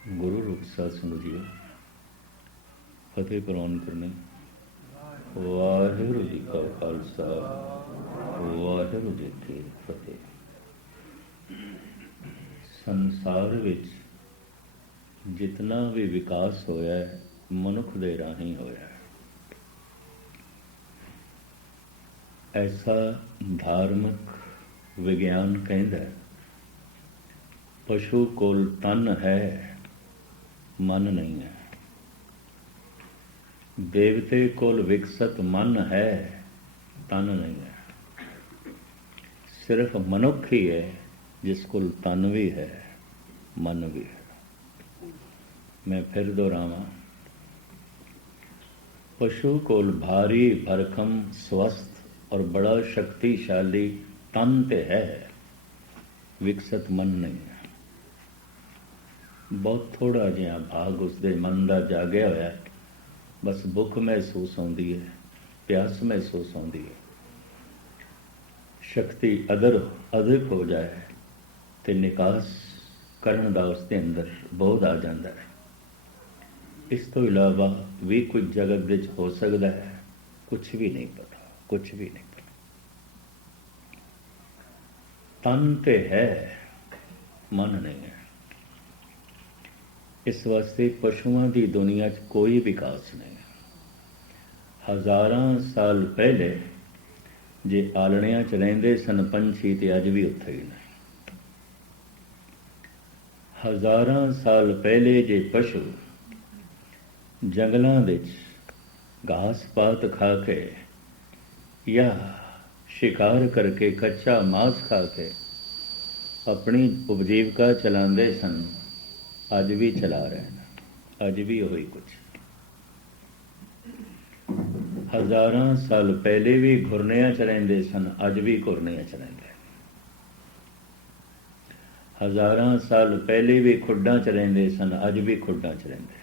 ਗੁਰੂ ਰੂਪ ਸਾਧ ਸੰਗਤ ਜੀਓ, ਫਤਿਹ ਪ੍ਰਵਾਨ ਕਰਨੀ। ਵਾਹਿਗੁਰੂ ਜੀ ਕਾ ਖਾਲਸਾ, ਵਾਹਿਗੁਰੂ ਜੀ ਕੀ ਫਤਿਹ। ਸੰਸਾਰ ਵਿੱਚ ਜਿਤਨਾ ਵੀ ਵਿਕਾਸ ਹੋਇਆ ਹੈ, ਮਨੁੱਖ ਦੇ ਰਾਹੀਂ ਹੋਇਆ ਹੈ। ਐਸਾ ਧਾਰਮਿਕ ਵਿਗਿਆਨ ਕਹਿੰਦਾ ਹੈ, ਪਸ਼ੂ ਕੋਲ ਤਨ ਹੈ, ਮਨ ਨਹੀਂ ਹੈ। ਦੇਵਤੇ ਕੋਲ ਵਿਕਸਤ ਮਨ ਹੈ, ਤਨ ਨਹੀਂ ਹੈ। ਸਿਰਫ ਮਨੁੱਖ ਹੀ ਹੈ ਜਿਸ ਕੋਲ ਤਨ ਵੀ ਹੈ, ਮਨ ਵੀ ਹੈ। ਮੈਂ ਫਿਰ ਦੁਹਰਾਵਾਂ, ਪਸ਼ੂ ਕੋਲ ਭਾਰੀ ਭਰਖਮ ਸਵਸਥ ਔਰ ਬੜਾ ਸ਼ਕਤੀਸ਼ਾਲੀ ਤਨ ਤੇ ਹੈ, ਵਿਕਸਤ ਮਨ ਨਹੀਂ ਹੈ। ਬਹੁਤ ਥੋੜਾ ਜਿਹਾ ਭਾਗ ਉਸਦੇ ਮਨ ਦਾ ਜਾਗਿਆ ਹੋਇਆ, ਬਸ ਭੁੱਖ ਮਹਿਸੂਸ ਹੁੰਦੀ ਹੈ, ਪਿਆਸ ਮਹਿਸੂਸ ਹੁੰਦੀ ਹੈ। ਸ਼ਕਤੀ ਅਧਿਕ ਹੋ ਜਾਏ ਤੇ ਨਿਕਾਸ ਕਰਨ ਦਾ ਉਸਦੇ ਅੰਦਰ ਬੋਧ ਆ ਜਾਂਦਾ ਹੈ। ਇਸ ਤੋਂ ਇਲਾਵਾ ਵੀ ਕੁਝ ਜਗਤ ਵਿੱਚ ਹੋ ਸਕਦਾ ਹੈ, ਕੁਛ ਵੀ ਨਹੀਂ ਪਤਾ, ਕੁਛ ਵੀ ਨਹੀਂ ਪਤਾ। ਤਨ ਤੇ ਹੈ, ਮਨ ਨਹੀਂ ਹੈ। ਇਸ ਵਾਸਤੇ ਪਸ਼ੂਆਂ ਦੀ ਦੁਨੀਆ 'ਚ ਕੋਈ ਵਿਕਾਸ ਨਹੀਂ। ਹਜ਼ਾਰਾਂ ਸਾਲ ਪਹਿਲੇ ਜੇ ਆਲਣਿਆਂ 'ਚ ਰਹਿੰਦੇ ਸਨ ਪੰਛੀ, ਤੇ ਅੱਜ ਵੀ ਉੱਥੇ ਹੀ ਨੇ। ਹਜ਼ਾਰਾਂ ਸਾਲ ਪਹਿਲੇ ਜੇ ਪਸ਼ੂ ਜੰਗਲਾਂ ਵਿੱਚ ਘਾਸ ਪਾਤ ਖਾ ਕੇ ਜਾਂ ਸ਼ਿਕਾਰ ਕਰਕੇ ਕੱਚਾ ਮਾਸ ਖਾ ਕੇ ਆਪਣੀ ਉਪਜੀਵਕਾ ਚਲਾਉਂਦੇ ਸਨ, ਅੱਜ ਵੀ ਚਲਾ ਰਹੇ ਨੇ। ਅੱਜ ਵੀ ਉਹੀ ਕੁਛ। ਹਜ਼ਾਰਾਂ ਸਾਲ ਪਹਿਲੇ ਵੀ ਘੁਰਨਿਆਂ 'ਚ ਰਹਿੰਦੇ ਸਨ, ਅੱਜ ਵੀ ਘੁਰਨਿਆਂ 'ਚ ਰਹਿੰਦੇ। ਹਜ਼ਾਰਾਂ ਸਾਲ ਪਹਿਲੇ ਵੀ ਖੁੱਡਾਂ 'ਚ ਰਹਿੰਦੇ ਸਨ, ਅੱਜ ਵੀ ਖੁੱਡਾਂ 'ਚ ਰਹਿੰਦੇ।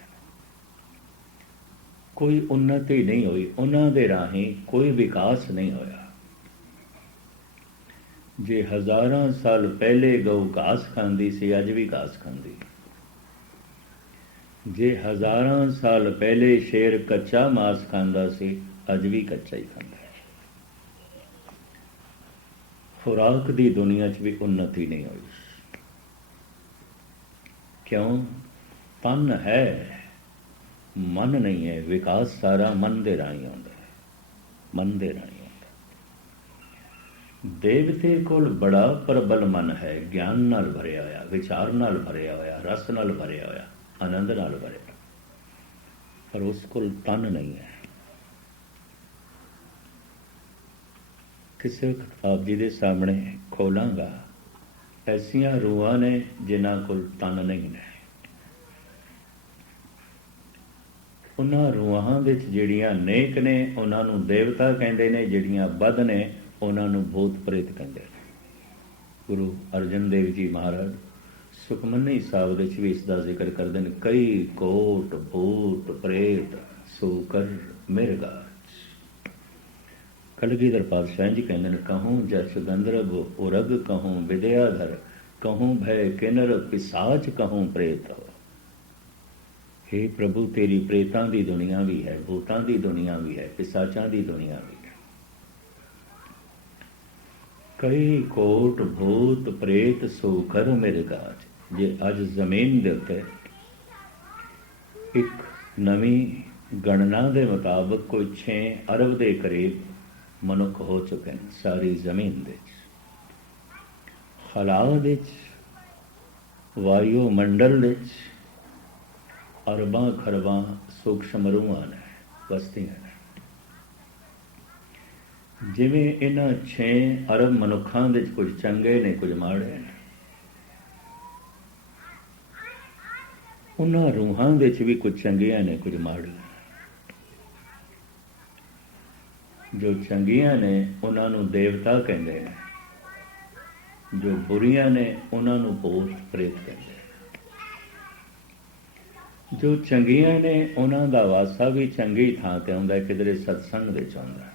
ਕੋਈ ਉੱਨਤੀ ਨਹੀਂ ਹੋਈ, ਉਹਨਾਂ ਦੇ ਰਾਹੀਂ ਕੋਈ ਵਿਕਾਸ ਨਹੀਂ ਹੋਇਆ। ਜੇ ਹਜ਼ਾਰਾਂ ਸਾਲ ਪਹਿਲੇ ਗਊ ਘਾਸ ਖਾਂਦੀ ਸੀ, ਅੱਜ ਵੀ ਘਾਸ ਖਾਂਦੀ। ਜੇ ਹਜ਼ਾਰਾਂ ਸਾਲ ਪਹਿਲੇ ਸ਼ੇਰ ਕੱਚਾ ਮਾਸ ਖਾਂਦਾ ਸੀ, ਅੱਜ ਵੀ ਕੱਚਾ ਹੀ ਖਾਂਦਾ ਹੈ। ਖੁਰਾਕ ਦੀ ਦੁਨੀਆ 'ਚ ਵੀ ਉੱਨਤੀ ਨਹੀਂ ਹੋਈ। ਕਿਉਂ? ਤਨ ਹੈ, ਮਨ ਨਹੀਂ ਹੈ। ਵਿਕਾਸ ਸਾਰਾ ਮਨ ਦੇ ਰਾਹੀਂ ਆਉਂਦਾ ਹੈ, ਮਨ ਦੇ ਰਾਹੀਂ ਆਉਂਦਾ। ਦੇਵਤੇ ਕੋਲ ਬੜਾ ਪ੍ਰਬਲ ਮਨ ਹੈ, ਗਿਆਨ ਨਾਲ ਭਰਿਆ ਹੋਇਆ, ਵਿਚਾਰ ਨਾਲ ਭਰਿਆ ਹੋਇਆ, ਰਸ ਨਾਲ ਭਰਿਆ ਹੋਇਆ, ਆਨੰਦ ਨਾਲ ਭਰਿਆ, ਪਰ ਉਸ ਕੋਲ ਤਨ ਨਹੀਂ ਹੈ। ਕਿਸੇ ਵਕਤ ਆਪ ਜੀ ਦੇ ਸਾਹਮਣੇ ਖੋਲਾਂਗਾ, ਐਸੀਆਂ ਰੂਹਾਂ ਨੇ ਜਿਨ੍ਹਾਂ ਕੋਲ ਤਨ ਨਹੀਂ ਨੇ। ਉਹਨਾਂ ਰੂਹਾਂ ਵਿੱਚ ਜਿਹੜੀਆਂ ਨੇਕ ਨੇ ਉਹਨਾਂ ਨੂੰ ਦੇਵਤਾ ਕਹਿੰਦੇ ਨੇ, ਜਿਹੜੀਆਂ ਬਦ ਨੇ ਉਹਨਾਂ ਨੂੰ ਭੂਤ ਪ੍ਰੇਤ ਕਹਿੰਦੇ ਨੇ। ਗੁਰੂ ਅਰਜਨ ਦੇਵ ਜੀ ਮਹਾਰਾਜ ਸੁਖਮਨੀ ਸਾਹਿਬ ਵਿੱਚ ਵੀ ਇਸ ਦਾ ਜ਼ਿਕਰ ਕਰਦੇ ਨੇ। ਕਈ ਕੋਟ ਭੂਤ ਪ੍ਰੇਤ ਸੋ ਕਰ ਮਿਰਗਾਜ। ਕਲਗੀਧਰ ਪਾਤਸ਼ਾਹ ਜੀ ਕਹਿੰਦੇ ਨੇ, ਕਹੂੰ ਜਸ ਗੰਧਰਵ ਉਰਗ, ਕਹੂੰ ਵਿਦਿਆਧਰ, ਕਹੂੰ ਭੈ ਕਿਨਰ ਪਿਸਾਚ, ਕਹੂੰ ਪ੍ਰੇਤ। ਹੇ ਪ੍ਰਭੂ, ਤੇਰੀ ਪ੍ਰੇਤਾਂ ਦੀ ਦੁਨੀਆ ਵੀ ਹੈ, ਭੂਤਾਂ ਦੀ ਦੁਨੀਆ ਵੀ ਹੈ, ਪਿਸਾਚਾਂ ਦੀ ਦੁਨੀਆ ਵੀ ਹੈ। ਕਈ ਕੋਟ ਭੂਤ ਪ੍ਰੇਤ ਸੋ ਕਰ ਮਿਰਗਾਜ। ਜੇ ਅੱਜ ਜ਼ਮੀਨ ਦੇ ਉੱਤੇ ਇੱਕ ਨਵੀਂ ਗਣਨਾ ਦੇ ਮੁਤਾਬਕ ਕੋਈ 6 ਅਰਬ ਦੇ ਕਰੀਬ ਮਨੁੱਖ ਹੋ ਚੁੱਕੇ ਨੇ ਸਾਰੀ ਜ਼ਮੀਨ ਦੇ ਵਿੱਚ। ਖਲਾ ਵਿੱਚ, ਵਾਯੂਮੰਡਲ ਵਿੱਚ ਅਰਬਾਂ ਖਰਬਾਂ ਸੂਖਸ਼ਮ ਰੂਹਾਂ ਨੇ, ਬਸਤੀਆਂ ਨੇ। ਜਿਵੇਂ ਇਹਨਾਂ 6 ਅਰਬ ਮਨੁੱਖਾਂ ਵਿੱਚ ਕੁਝ ਚੰਗੇ ਨੇ, ਕੁਝ ਮਾੜੇ ਨੇ, ਉਹਨਾਂ ਰੂਹਾਂ ਵਿੱਚ ਵੀ ਕੁਝ ਚੰਗੀਆਂ ਨੇ, ਕੁਝ ਮਾੜੀਆਂ। ਜੋ ਚੰਗੀਆਂ ਨੇ ਉਹਨਾਂ ਨੂੰ ਦੇਵਤਾ ਕਹਿੰਦੇ ਨੇ, ਜੋ ਬੁਰੀਆਂ ਨੇ ਉਹਨਾਂ ਨੂੰ ਭੂਤ ਪ੍ਰੇਤ ਕਹਿੰਦੇ ਨੇ। ਜੋ ਚੰਗੀਆਂ ਨੇ ਉਹਨਾਂ ਦਾ ਵਾਸਾ ਵੀ ਚੰਗੀ ਥਾਂ ਤੇ ਆਉਂਦਾ, ਕਿਧਰੇ ਸਤਸੰਗ ਵਿੱਚ ਆਉਂਦਾ।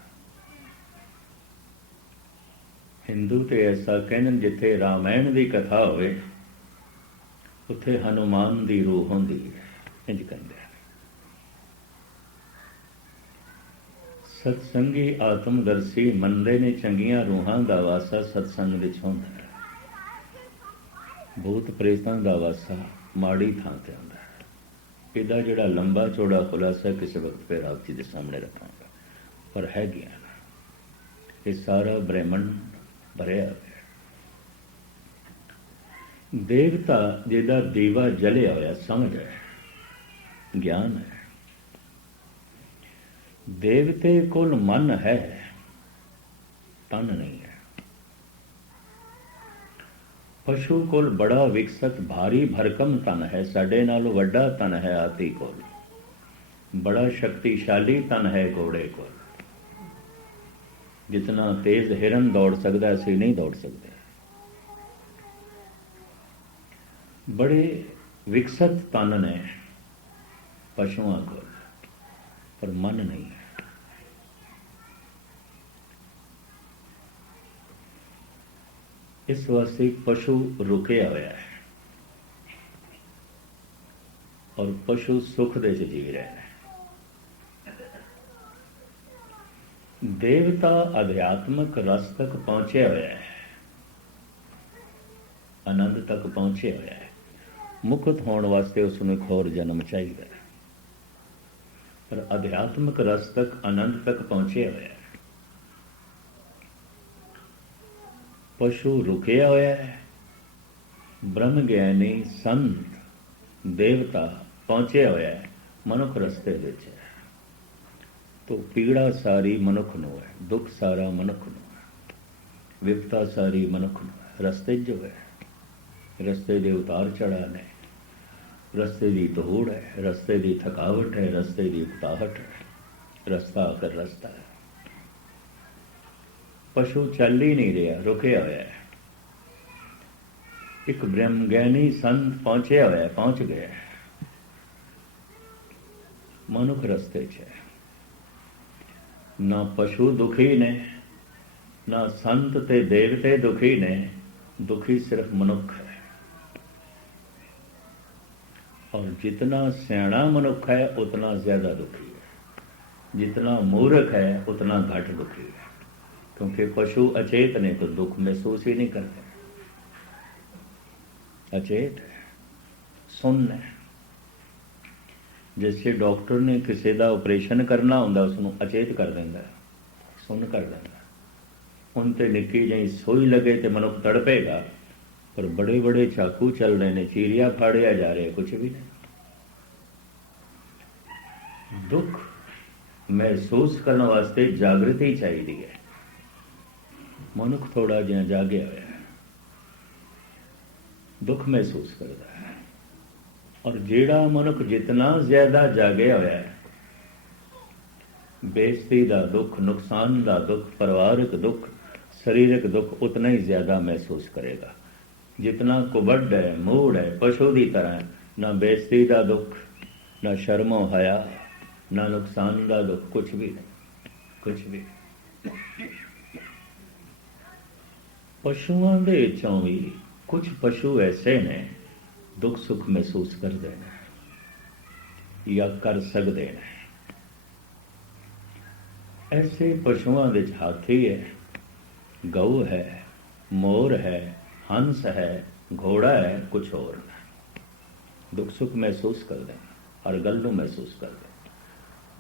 ਹਿੰਦੂ ਤੇ ਐਸਾ ਕਹਿੰਦੇ ਜਿੱਥੇ ਰਾਮਾਇਣ ਦੀ ਕਥਾ ਹੋਵੇ ਉੱਥੇ ਹਨੂਮਾਨ ਦੀ ਰੂਹ ਹੁੰਦੀ ਹੈ, ਇੰਝ ਕਹਿੰਦੇ ਹਨ। ਸਤਸੰਗੀ ਆਤਮਦਰਸ਼ੀ ਮੰਨਦੇ ਨੇ ਚੰਗੀਆਂ ਰੂਹਾਂ ਦਾ ਵਾਸਾ ਸਤਸੰਗ ਵਿੱਚ ਹੁੰਦਾ ਹੈ। ਭੂਤ ਪ੍ਰੇਤਾਂ ਦਾ ਵਾਸਾ ਮਾੜੀ ਥਾਂ ਤੇ ਹੁੰਦਾ ਹੈ। ਇਹਦਾ ਜਿਹੜਾ ਲੰਬਾ ਚੌੜਾ ਖੁਲਾਸਾ ਕਿਸੇ ਵਕਤ ਫਿਰ ਆਪ ਜੀ ਦੇ ਸਾਹਮਣੇ ਰੱਖਾਂਗਾ, ਪਰ ਹੈ ਗਿਆਨ। ਇਹ ਸਾਰਾ ਬ੍ਰਹਿਮੰਡ ਭਰਿਆ ਹੋਇਆ। ਦੇਵਤਾ ਜਿਹਦਾ ਦੀਵਾ ਜਲਿਆ ਹੋਇਆ ਸਮਝ ਹੈ, ਗਿਆਨ ਹੈ। ਦੇਵਤੇ ਕੋਲ ਮਨ ਹੈ, ਤਨ ਨਹੀਂ ਹੈ। ਪਸ਼ੂ ਕੋਲ ਬੜਾ ਵਿਕਸਤ ਭਾਰੀ ਭਰਕਮ ਤਨ ਹੈ, ਸਾਡੇ ਨਾਲੋਂ ਵੱਡਾ ਤਨ ਹੈ ਹਾਥੀ ਕੋਲ। ਬੜਾ ਸ਼ਕਤੀਸ਼ਾਲੀ ਤਨ ਹੈ ਘੋੜੇ ਕੋਲ। ਜਿਤਨਾ ਤੇਜ਼ ਹਿਰਨ ਦੌੜ ਸਕਦਾ ਅਸੀਂ ਨਹੀਂ ਦੌੜ ਸਕਦੇ। ਬੜੇ ਵਿਕਸਤ ਤਨ ਨੇ ਪਸ਼ੂਆਂ ਕੋਲ, ਪਰ ਮਨ ਨਹੀਂ ਹੈ। ਇਸ ਵਾਸਤੇ ਪਸ਼ੂ ਰੁਕਿਆ ਹੋਇਆ ਹੈ ਔਰ ਪਸ਼ੂ ਸੁਖ ਦੇ ਚ ਜੀ ਰਹੇ ਨੇ। ਦੇਵਤਾ ਅਧਿਆਤਮਕ ਰਸ ਤੱਕ ਪਹੁੰਚਿਆ ਹੋਇਆ ਹੈ, ਆਨੰਦ ਤੱਕ ਪਹੁੰਚਿਆ ਹੋਇਆ ਹੈ। ਮੁਕਤ ਹੋਣ ਵਾਸਤੇ ਉਸ ਨੂੰ ਇੱਕ ਹੋਰ ਜਨਮ ਚਾਹੀਦਾ ਹੈ, ਪਰ ਅਧਿਆਤਮਕ ਰਸ ਤੱਕ ਆਨੰਦ ਤੱਕ ਪਹੁੰਚਿਆ ਹੋਇਆ ਹੈ। ਪਸ਼ੂ ਰੁਕਿਆ ਹੋਇਆ ਹੈ, ਬ੍ਰਹਮ ਗਿਆਨੀ ਸੰਤ ਦੇਵਤਾ ਪਹੁੰਚਿਆ ਹੋਇਆ ਹੈ, ਮਨੁੱਖ ਰਸਤੇ ਵਿੱਚ ਹੈ। ਤੋ ਪੀੜਾ ਸਾਰੀ ਮਨੁੱਖ ਨੂੰ ਹੈ, ਦੁੱਖ ਸਾਰਾ ਮਨੁੱਖ ਨੂੰ ਹੈ, ਵਿਪਤਾ ਸਾਰੀ ਮਨੁੱਖ ਨੂੰ ਹੈ। ਰਸਤੇ ਜੋ ਹੈ, ਰਸਤੇ ਦੇ ਉਤਾਰ ਚੜ੍ਹਾਅ ਨੇ, ਰਸਤੇ ਦੀ ਦੌੜ ਹੈ, ਰਸਤੇ ਦੀ ਥਕਾਵਟ ਹੈ, ਰਸਤੇ ਦੀ ਉਕਤਾਹਟ ਹੈ। ਰਸਤਾ ਆਖਰ ਰਸਤਾ ਹੈ। ਪਸ਼ੂ ਚੱਲ ਹੀ ਨਹੀਂ ਰਿਹਾ, ਰੁਕਿਆ ਹੋਇਆ ਹੈ। ਇੱਕ ਬ੍ਰਹਮ ਗਿਆਨੀ ਸੰਤ ਪਹੁੰਚਿਆ ਹੋਇਆ, ਪਹੁੰਚ ਗਿਆ। ਮਨੁੱਖ ਰਸਤੇ 'ਚ ਹੈ। ਨਾ ਪਸ਼ੂ ਦੁਖੀ ਨੇ, ਨਾ ਸੰਤ ਤੇ ਦੇਵਤੇ ਦੁਖੀ ਨੇ, ਦੁਖੀ ਸਿਰਫ ਮਨੁੱਖ ਹੈ। और जितना सियाणा मनुख है उतना ज़्यादा दुखी है, जितना मूर्ख है उतना घट दुखी है। क्योंकि पशु अचेत ने तो दुख महसूस ही नहीं करते। अचेत है, सुन्न है। जैसे डॉक्टर ने किसी का ऑपरेशन करना होंगे उसनों अचेत कर देंगे, सुन्न कर देंगे। उन ते निक्की जी सोई लगे तो मनुख तड़पेगा, पर बड़े बड़े चाकू चल रहे हैं, चीरिया फाड़िया जा रहे, कुछ भी नहीं। दुख महसूस करने वास्ते जागृति चाहिए है। मनुख थोड़ा जिहा जागया होया है, दुख महसूस करता है। और जेड़ा मनुख जितना ज्यादा जागया होया है, बेइज्जती का दुख, नुकसान का दुख, परिवारिक दुख, शरीरक दुख उतना ही ज्यादा महसूस करेगा। जितना कुबड़ है, मूड है, पशु की तरह, ना बेइज्जती का दुख, ना शर्मो हया, ना नुकसान का दुख, कुछ भी नहीं, कुछ भी। पशुओं के विचों भी कुछ पशु ऐसे ने दुख सुख महसूस करते हैं या कर सकते हैं। ऐसे पशुओं के हाथी है, गऊ है, मोर है, हंस है, घोड़ा है, कुछ और नहीं। दुख सुख महसूस करते हैं, हर गल महसूस करते हैं।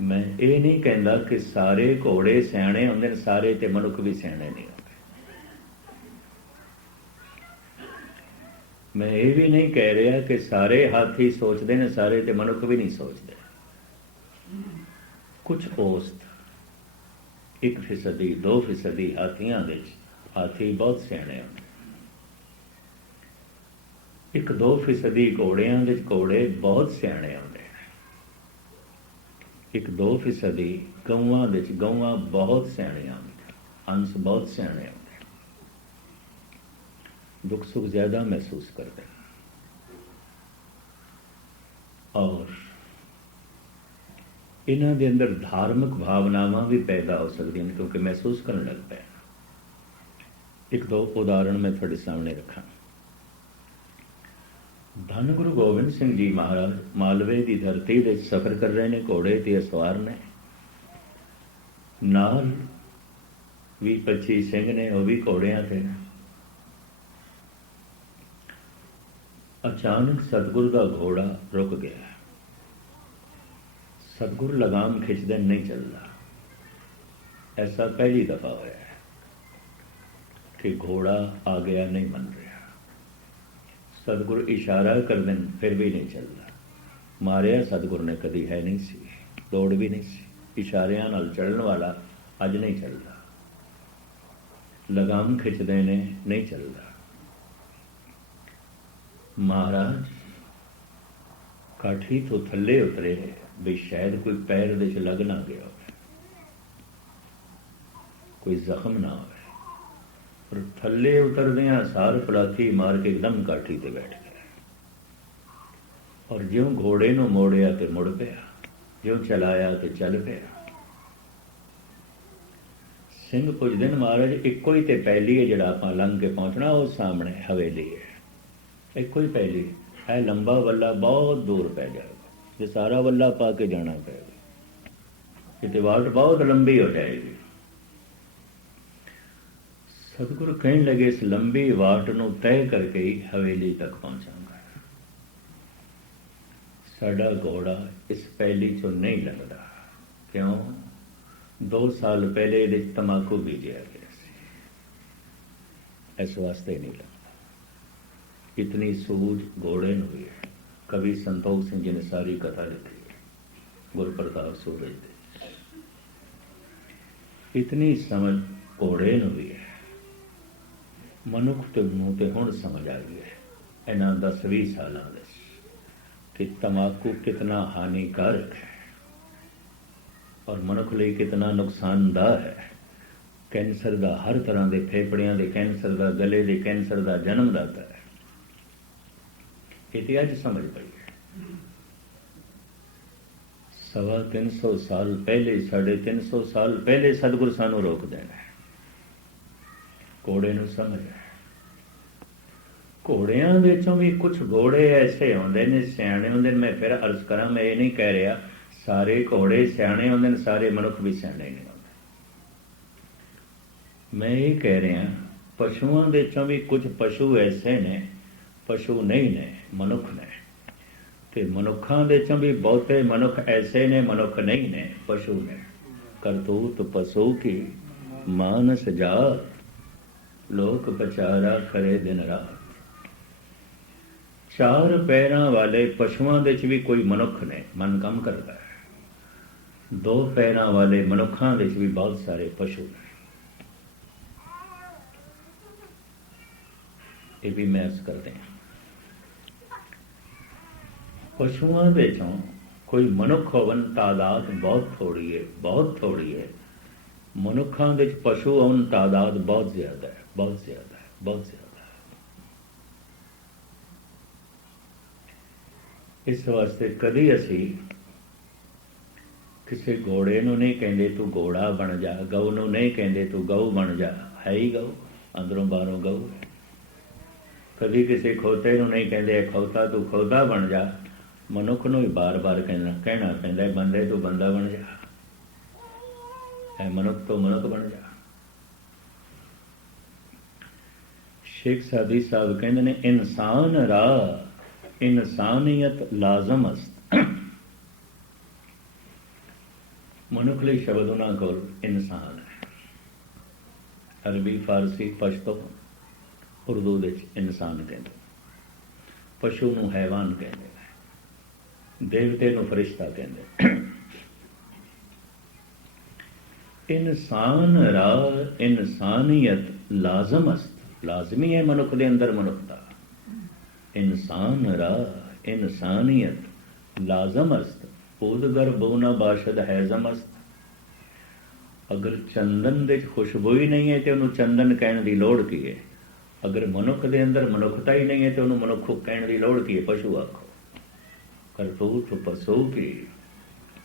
मैं ये नहीं कहता कि सारे घोड़े सियाणे होंगे, सारे ते मनुख भी सियाणे नहीं होंगे। मैं ये भी नहीं कह रहा कि सारे हाथी सोचते हैं, सारे ते मनुख भी नहीं सोचते। कुछ औसत 1%, 2% हाथियों के हाथी बहुत सियाणे होंगे। 1-2% घोड़ियां के घोड़े बहुत सियाणे होंगे। 1-2% गऊआं के गऊआं बहुत सियाणियां होंगे, हंस बहुत सियाणे होंगे। दुख सुख ज्यादा महसूस करते हैं और इन्हां दे अंदर धार्मिक भावनावां भी पैदा हो सकती हैं, क्योंकि महसूस करने लग पे। 1-2 उदाहरण मैं थोड़े सामने रखा। ਧੰਨ ਗੁਰੂ ਗੋਬਿੰਦ ਸਿੰਘ ਜੀ ਮਹਾਰਾਜ ਮਾਲਵੇ ਦੀ ਧਰਤੀ ਦੇ ਸਫ਼ਰ ਕਰ ਰਹੇ ਨੇ, ਘੋੜੇ ਤੇ ਸਵਾਰ ਨੇ, ਨਾਲ 20-25 ਸਿੰਘ ਨੇ, ਉਹ ਵੀ ਘੋੜਿਆਂ ਤੇ। ਅਚਾਨਕ ਸਤਿਗੁਰ ਦਾ ਘੋੜਾ ਰੁਕ ਗਿਆ। ਸਤਿਗੁਰ ਲਗਾਮ ਖਿੱਚਦੇ ਨਹੀਂ ਚੱਲਦਾ। ਐਸਾ ਪਹਿਲੀ ਦਫਾ ਹੋਇਆ ਹੈ ਕਿ ਘੋੜਾ ਆ ਗਿਆ, ਨਹੀਂ ਮੰਨ ਰਿਹਾ। ਸਤਿਗੁਰ ਇਸ਼ਾਰਾ ਕਰਦੇ ਨੇ, ਫਿਰ ਵੀ ਨਹੀਂ ਚੱਲਦਾ। ਮਾਰਿਆ ਸਤਿਗੁਰ ਨੇ ਕਦੀ ਹੈ ਨਹੀਂ ਸੀ, ਲੋੜ ਵੀ ਨਹੀਂ ਸੀ। ਇਸ਼ਾਰਿਆਂ ਨਾਲ ਚੱਲਣ ਵਾਲਾ ਅੱਜ ਨਹੀਂ ਚੱਲਦਾ। ਲਗਾਮ ਖਿੱਚਦੇ ਨੇ, ਨਹੀਂ ਚੱਲਦਾ। ਮਹਾਰਾਜ ਕਾਠੀ ਤੋਂ ਥੱਲੇ ਉਤਰੇ ਵੀ ਸ਼ਾਇਦ ਕੋਈ ਪੈਰ ਦੇ 'ਚ ਲੱਗ ਨਾ ਗਿਆ ਹੋਵੇ, ਕੋਈ ਜ਼ਖਮ ਨਾ ਹੋਵੇ। ਪਰ ਥੱਲੇ ਉਤਰਦਿਆਂ ਸਾਰ ਪਲਾਥੀ ਮਾਰ ਕੇ ਇੱਕਦਮ ਕਾਠੀ ਤੇ ਬੈਠ ਗਿਆ। ਔਰ ਜਿਉਂ ਘੋੜੇ ਨੂੰ ਮੋੜਿਆ ਤੇ ਮੁੜ ਪਿਆ, ਜਿਉਂ ਚਲਾਇਆ ਤੇ ਚੱਲ ਪਿਆ। ਸਿੰਘ ਪੁੱਛਦੇ ਨੇ, ਮਹਾਰਾਜ ਇੱਕੋ ਹੀ ਤੇ ਪਹਿਲੀ ਹੈ ਜਿਹੜਾ ਆਪਾਂ ਲੰਘ ਕੇ ਪਹੁੰਚਣਾ, ਉਹ ਸਾਹਮਣੇ ਹਵੇਲੀ ਹੈ, ਇੱਕੋ ਹੀ ਪਹਿਲੀ ਹੈ। ਲੰਬਾ ਵੱਲਾ ਬਹੁਤ ਦੂਰ ਪੈ ਜਾਏਗਾ, ਜੇ ਸਾਰਾ ਵੱਲਾ ਪਾ ਕੇ ਜਾਣਾ ਪਏਗਾ, ਕਿਤੇ ਵਾਟ ਬਹੁਤ ਲੰਬੀ ਹੋ ਜਾਏਗੀ। ਸਤਿਗੁਰ ਕਹਿਣ ਲੱਗੇ, ਇਸ ਲੰਬੀ ਵਾਟ ਨੂੰ ਤੈਅ ਕਰਕੇ ਹੀ ਹਵੇਲੀ ਤੱਕ ਪਹੁੰਚਾਂਗਾ। ਸਾਡਾ ਘੋੜਾ ਇਸ ਪਹਿਲੀ ਚੋਂ ਨਹੀਂ ਲੱਗਦਾ। ਕਿਉਂ? 2 ਸਾਲ ਪਹਿਲੇ ਇਹਦੇ ਤਮਾਕੂ ਬੀਜਿਆ ਗਿਆ ਸੀ, ਇਸ ਵਾਸਤੇ ਨਹੀਂ ਲੱਗਦਾ। ਇਤਨੀ ਸੂਝ ਘੋੜੇ ਨੂੰ ਵੀ ਹੈ। ਕਵੀ ਸੰਤੋਖ ਸਿੰਘ ਜੀ ਨੇ ਸਾਰੀ ਕਥਾ ਲਿਖੀ ਹੈ, ਗੁਰਪ੍ਰਤਾਪ ਸੂਰਜ ਦੀ। ਇਤਨੀ ਸਮਝ ਘੋੜੇ ਨੂੰ ਵੀ ਹੈ। ਮਨੁੱਖ ਤੇ ਨੂੰ ਤੇ ਹੁਣ ਸਮਝ ਆ ਗਈ ਹੈ ਇਹਨਾਂ 10-20 ਸਾਲਾਂ ਦੇ ਕਿ ਤਮਾਕੂ ਕਿਤਨਾ ਹਾਨੀਕਾਰਕ ਹੈ ਔਰ ਮਨੁੱਖ ਲਈ ਕਿਤਨਾ ਨੁਕਸਾਨਦਾਇਕ ਹੈ। ਕੈਂਸਰ ਦਾ, ਹਰ ਤਰ੍ਹਾਂ ਦੇ ਫੇਫੜਿਆਂ ਦੇ ਕੈਂਸਰ ਦਾ, ਗਲੇ ਦੇ ਕੈਂਸਰ ਦਾ ਜਨਮਦਾਤਾ ਹੈ। ਇਹ ਤੇ ਅੱਜ ਸਮਝ ਪਈ ਹੈ। 350 ਸਾਲ ਪਹਿਲੇ, 350 ਸਾਲ ਪਹਿਲੇ ਸਤਿਗੁਰ ਸਾਨੂੰ ਰੋਕ ਦੇਣਾ ਹੈ। ਘੋੜੇ ਨੂੰ ਸਮਝ ਹੈ। ਘੋੜਿਆਂ ਵਿੱਚੋਂ ਵੀ ਕੁਝ ਘੋੜੇ ਐਸੇ ਹੁੰਦੇ ਨੇ, ਸਿਆਣੇ ਹੁੰਦੇ ਨੇ। ਮੈਂ ਫਿਰ ਅਰਜ਼ ਕਰਾਂ, ਮੈਂ ਇਹ ਨਹੀਂ ਕਹਿ ਰਿਹਾ ਸਾਰੇ ਘੋੜੇ ਸਿਆਣੇ ਹੁੰਦੇ ਨੇ, ਸਾਰੇ ਮਨੁੱਖ ਵੀ ਸਿਆਣੇ ਨਹੀਂ ਹੁੰਦੇ। ਮੈਂ ਇਹ ਕਹਿ ਰਿਹਾ ਪਸ਼ੂਆਂ ਵਿੱਚੋਂ ਵੀ ਕੁਝ ਪਸ਼ੂ ਐਸੇ ਨੇ, ਪਸ਼ੂ ਨਹੀਂ ਨੇ, ਮਨੁੱਖ ਨੇ। ਤੇ ਮਨੁੱਖਾਂ ਵਿੱਚੋਂ ਵੀ ਬਹੁਤੇ ਮਨੁੱਖ ਐਸੇ ਨੇ, ਮਨੁੱਖ ਨਹੀਂ ਨੇ, ਪਸ਼ੂ ਨੇ। ਕਰਤੂਤ ਪਸ਼ੂ ਕੀ ਮਾਨਸ ਜਾਤ, ਲੋਕ ਵਿਚਾਰਾ ਕਰੇ ਦਿਨ ਰਾਤ। 4 ਪੈਰਾਂ ਵਾਲੇ ਪਸ਼ੂਆਂ ਵਿੱਚ ਵੀ ਕੋਈ ਮਨੁੱਖ ਨੇ, ਮਨ ਕੰਮ ਕਰਦਾ ਹੈ। 2 ਪੈਰਾਂ ਵਾਲੇ ਮਨੁੱਖਾਂ ਵਿੱਚ ਵੀ ਬਹੁਤ ਸਾਰੇ ਪਸ਼ੂ ਨੇ। ਇਹ ਵੀ ਮੈਂ ਅਰਜ਼ ਕਰਦੇ ਹਾਂ। ਪਸ਼ੂਆਂ ਵਿੱਚੋਂ ਕੋਈ ਮਨੁੱਖ ਹੋਵਨ ਤਾਦਾਦ ਬਹੁਤ ਥੋੜੀ ਹੈ, ਬਹੁਤ ਥੋੜੀ ਹੈ। ਮਨੁੱਖਾਂ ਵਿੱਚ ਪਸ਼ੂ ਹੋਣ ਤਾਦਾਦ ਬਹੁਤ ਜ਼ਿਆਦਾ ਹੈ, ਬਹੁਤ ਜ਼ਿਆਦਾ ਹੈ, ਬਹੁਤ ਜ਼ਿਆਦਾ ਹੈ। ਇਸ ਵਾਸਤੇ ਕਦੀ ਅਸੀਂ ਕਿਸੇ ਘੋੜੇ ਨੂੰ ਨਹੀਂ ਕਹਿੰਦੇ ਤੂੰ ਘੋੜਾ ਬਣ ਜਾ, ਗਊ ਨੂੰ ਨਹੀਂ ਕਹਿੰਦੇ ਤੂੰ ਗਊ ਬਣ ਜਾ, ਹੈ ਹੀ ਗਊ, ਅੰਦਰੋਂ ਬਾਹਰੋਂ ਗਊ ਹੈ। ਕਦੀ ਕਿਸੇ ਖੋਤੇ ਨੂੰ ਨਹੀਂ ਕਹਿੰਦੇ ਖੋਤਾ ਤੂੰ ਖੋਤਾ ਬਣ ਜਾ, ਮਨੁੱਖ ਨੂੰ ਹੀ ਬਾਰ-ਬਾਰ ਕਹਿਣਾ ਪੈਂਦਾ ਬੰਦੇ ਤੂੰ ਬੰਦਾ ਬਣ ਜਾ, ਹੈ ਮਨੁੱਖ ਤੋਂ ਮਨੁੱਖ ਬਣ ਜਾ। ਸ਼ੇਖ ਸਾਦੀ ਸਾਹਿਬ ਕਹਿੰਦੇ ਨੇ, ਇਨਸਾਨ ਰਾਹ ਇਨਸਾਨੀਅਤ ਲਾਜ਼ਮ ਅਸਤ। ਮਨੁੱਖ ਲਈ ਸ਼ਬਦ ਉਹਨਾਂ ਕੋਲ ਇਨਸਾਨ ਹੈ। ਅਰਬੀ, ਫਾਰਸੀ, ਪਸ਼ਤੋ, ਉਰਦੂ ਵਿੱਚ ਇਨਸਾਨ ਕਹਿੰਦੇ, ਪਸ਼ੂ ਨੂੰ ਹੈਵਾਨ ਕਹਿੰਦੇ ਨੇ, ਦੇਵਤੇ ਨੂੰ ਫਰਿਸ਼ਤਾ ਕਹਿੰਦੇ। ਇਨਸਾਨ ਰਾਹ ਇਨਸਾਨੀਅਤ ਲਾਜ਼ਮ ਅਸਤ, ਲਾਜ਼ਮੀ ਹੈ ਮਨੁੱਖ ਦੇ ਅੰਦਰ ਮਨੁੱਖਤਾ। ਇਨਸਾਨ ਰਾਹ ਇਨਸਾਨੀਅਤ ਲਾਜ਼ਮ ਅਸਤ, ਉਦਗਰ ਬਹੁ ਨਾ ਬਾਸ਼ਦ ਹੈਜ਼ਮ ਅਸਤ। ਅਗਰ ਚੰਦਨ ਦੇ ਖੁਸ਼ਬੂ ਹੀ ਨਹੀਂ ਹੈ ਤੇ ਉਹਨੂੰ ਚੰਦਨ ਕਹਿਣ ਦੀ ਲੋੜ ਕੀ ਹੈ? ਅਗਰ ਮਨੁੱਖ ਦੇ ਅੰਦਰ ਮਨੁੱਖਤਾ ਹੀ ਨਹੀਂ ਹੈ ਤੇ ਉਹਨੂੰ ਮਨੁੱਖ ਕਹਿਣ ਦੀ ਲੋੜ ਕੀ ਹੈ? ਪਸ਼ੂ ਆਖੋ। ਕਰਤੂਤ ਪਸ਼ੂ ਕੀ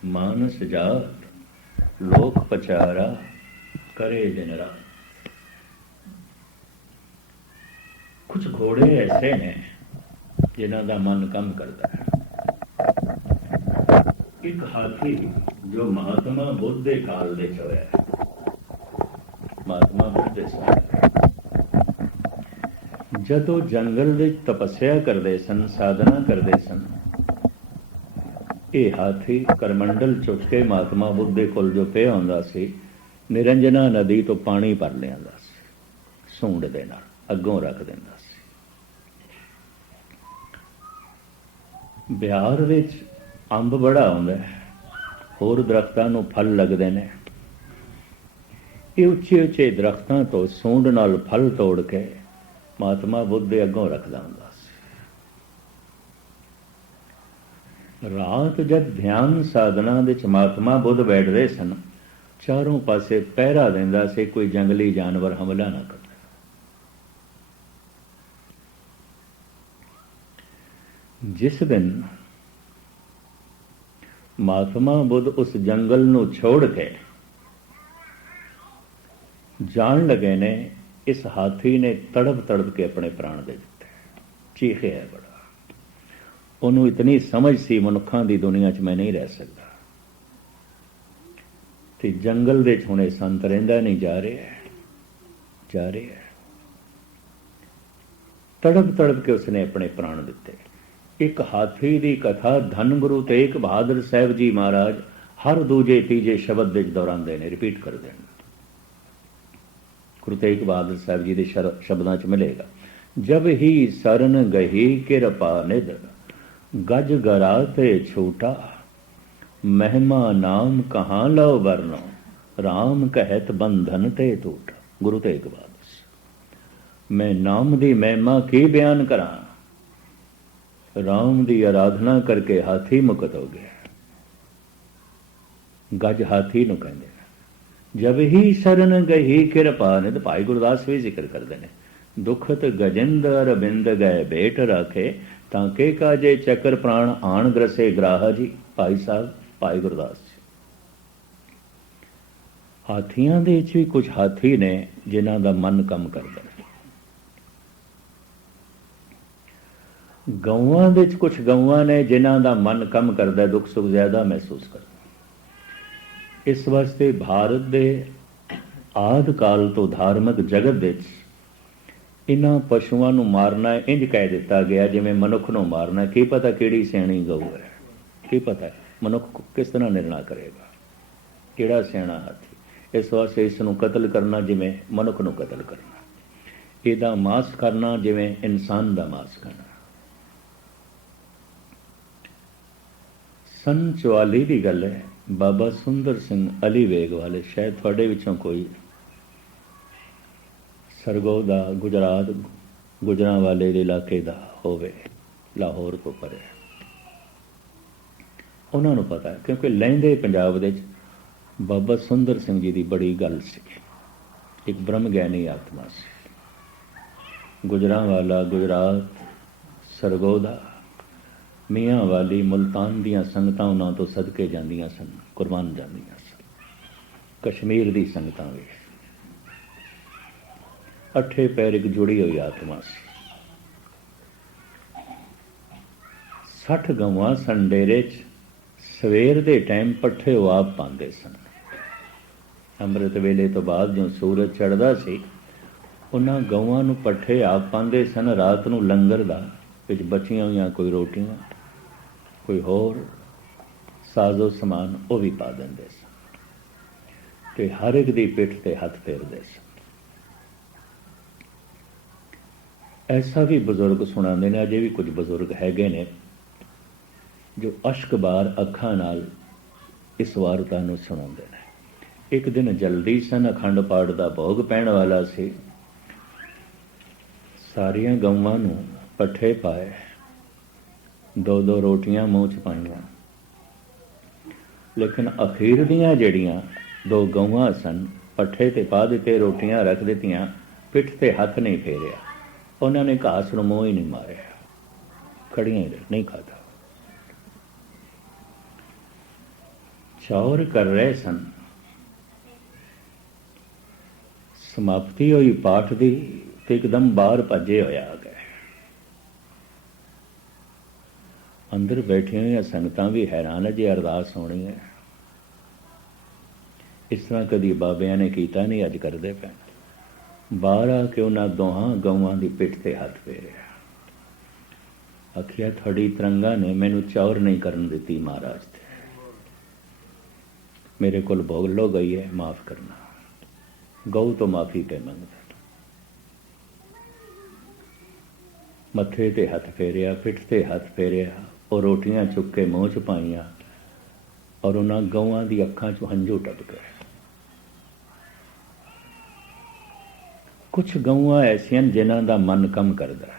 ਮਾਨਸ ਜਾਤ, ਲੋਕ ਪਚਾਰਾ ਕਰੇ ਦਿਨ ਰਾਤ। ਕੁਝ ਘੋੜੇ ਐਸੇ ਨੇ जिन्हां दा मन काम करता है। एक हाथी जो महात्मा बुद्ध के काल दे च होया, महात्मा बुद्ध दे समय जदों जंगल दे तपस्या करते सन, साधना करते सन, ये हाथी करमंडल चुक के महात्मा बुद्ध के कोल जो पे आउंदा सी, निरंजना नदी तो पानी भर लिआंदा सी, सूंड दे नाल अगों रख दिंदा सी। बिहार विच अंब बड़ा आउंदा है, होर दरख्तां नूं फल लगदे ने, ये उच्चे उच्चे दरख्तां तो सूंड नाल फल तोड़ के महात्मा बुद्ध दे अगों रखदा हुंदा सी। रात जब ध्यान साधना दे च महात्मा बुद्ध बैठदे सन, चारों पासे पहरा दिंदा सी कोई जंगली जानवर हमला ना करे। जिस दिन महात्मा बुद्ध उस जंगल नूं छोड़ के जान लगे ने, इस हाथी ने तड़प तड़प के अपने प्राण दे दिते, चीखे है बड़ा। उन्होंने इतनी समझ सी मनुखों की दुनिया च मैं नहीं रह सकता, तो जंगल दे हुणे संत रहिंदा नहीं, जा रहे है, जा रहे है। तड़प तड़प के उसने अपने प्राण दिते। एक हाथी की कथा धन गुरु तेग बहादुर साहब जी महाराज हर दूजे तीजे शब्द विच दोहरांदे ने, रिपीट करते हैं। गुरु तेग बहादुर साहब जी के शब्दों च मिलेगा, जब ही सरन गही किरपा निध, गज गरा ते छूटा, महिमा नाम कहाँ लो वरनो, राम कहत बंधन ते टूटा। गुरु तेग बहादुर, मैं नाम दी महिमा की बयान करा, राम दी आराधना करके हाथी मुक्त हो गया। गज हाथी नूं कहंदे ने। जब ही शरण गही किरपा निध, भाई गुरदास भी जिक्र करते हैं, दुखत गजिंद अरबिंद गए भेट राखे, ताके काजे चक्र प्राण आण ग्रसे ग्राहा जी। भाई साहब भाई गुरदास जी। हाथियां दे विच भी कुछ हाथी ने जिन्हां दा मन कम करदा है। गौवां दे विच कुछ गौवां ने जिन्हां दा मन कम करदा है, दुख सुख ज्यादा महसूस करदा। इस वास्ते भारत दे आदि काल तो धार्मिक जगत विच इन्हां पशुआं नूं मारना इंज कह दिता गया जिवें मनुख नूं मारना। की पता किहड़ी सियाणी गऊ है, की पता है मनुख किस तरह निर्णय करेगा, किहड़ा सियाणा हाथी। इस वास्ते इस नूं कतल करना जिवें मनुख नूं कतल करना, इहदा मांस करना जिवें इंसान दा मांस खाना। सन 44 की गल है, बाबा सुंदर सिंह अली वेग वाले, शायद थोड़े विचों कोई सरगोदा गुजरात गुजरांवाले के इलाके का होवे, लाहौर तो परे, उन्होंने पता है, क्योंकि लਹਿੰਦੇ पंजाब दे बाबा सुंदर सिंह जी की बड़ी गल सी। एक ब्रह्म ज्ञानी आत्मा से, गुजरांवाला गुजरात, सरगोदा, मियाँ वाली, मुल्तान दियाँ संगतां उन्हां तो सदके जांदियां सन, कुर्बान जांदियां सन। कश्मीर दी संगतां भी अठे पैर एक जुड़ी हुई आत्मा सी। 60 गवां सन डेरे च, सवेर दे टाइम पट्ठे वो आप पांदे सन। अमृत वेले तो बाद जो सूरज चढ़दा सी, उन्हां गवां नूं पट्ठे आप पांदे सन। रात नूं लंगर दा विच बचियां होईयां कोई रोटियां, कोई होर साजो समान वो भी पा देंदे सन, ते हर एक दी पिठ ते हथ फेरदे सन। ऐसा भी बुजुर्ग सुनाते ने, अजे भी कुछ बुजुर्ग हैगे ने जो अश्क बार अखां नाल इस वारता नूं सुणाते ने। एक दिन जल्दी सन, अखंड पाठ का भोग पैण वाला सी। सारियां गवां नूं पट्ठे पाए, 2-2 रोटियां मूँह च पाईयां, लेकिन अखीर दियां जड़ियां 2 गवां सन, पट्ठे ते पा दिते, रोटियां रख दित्तियां, पिठ ते हथ नहीं फेरिया, उन्होंने घास नूं मूँह ही नहीं मारिया, खड़ियां ही नहीं खाता। चौर कर रहे सन, समाप्ति हुई पाठ की, तो एकदम बाहर भजे होया आ गए। ਅੰਦਰ ਬੈਠੀਆਂ ਹੋਈਆਂ ਸੰਗਤਾਂ ਵੀ ਹੈਰਾਨ ਹੈ ਜੇ ਅਰਦਾਸ ਹੋਣੀ ਹੈ। ਇਸ ਤਰ੍ਹਾਂ ਕਦੀ ਬਾਬਿਆਂ ਨੇ ਕੀਤਾ ਨਹੀਂ, ਅੱਜ ਕਰਦੇ ਪਏ। ਬਾਹਰ ਆ ਕੇ ਉਹਨਾਂ ਦੋਹਾਂ ਗਊਆਂ ਦੀ ਪਿੱਠ 'ਤੇ ਹੱਥ ਫੇਰਿਆ, ਆਖਿਆ ਤੁਹਾਡੀ ਤਰੰਗਾ ਨੇ ਮੈਨੂੰ ਚੌਰ ਨਹੀਂ ਕਰਨ ਦਿੱਤੀ ਮਹਾਰਾਜ 'ਤੇ, ਮੇਰੇ ਕੋਲ ਭੁੱਲ ਹੋ ਗਈ ਹੈ, ਮਾफ़ ਕਰਨਾ। ਗਊ ਤੋਂ ਮਾफ़ੀ ਪੈ ਮੰਗਦਾ, ਮੱਥੇ 'ਤੇ ਹੱਥ ਫੇਰਿਆ, ਪਿੱਠ 'ਤੇ ਹੱਥ ਫੇਰਿਆ, ਉਹ ਰੋਟੀਆਂ ਚੁੱਕ ਕੇ ਮੂੰਹ 'ਚ ਪਾਈਆਂ ਔਰ ਉਹਨਾਂ ਗਊਆਂ ਦੀ ਅੱਖਾਂ 'ਚੋਂ ਹੰਝੂ ਟਪਕ ਗਏ। ਕੁਛ ਗਊਆਂ ਐਸੀਆਂ ਜਿਨ੍ਹਾਂ ਦਾ ਮਨ ਕੰਮ ਕਰਦਾ ਹੈ।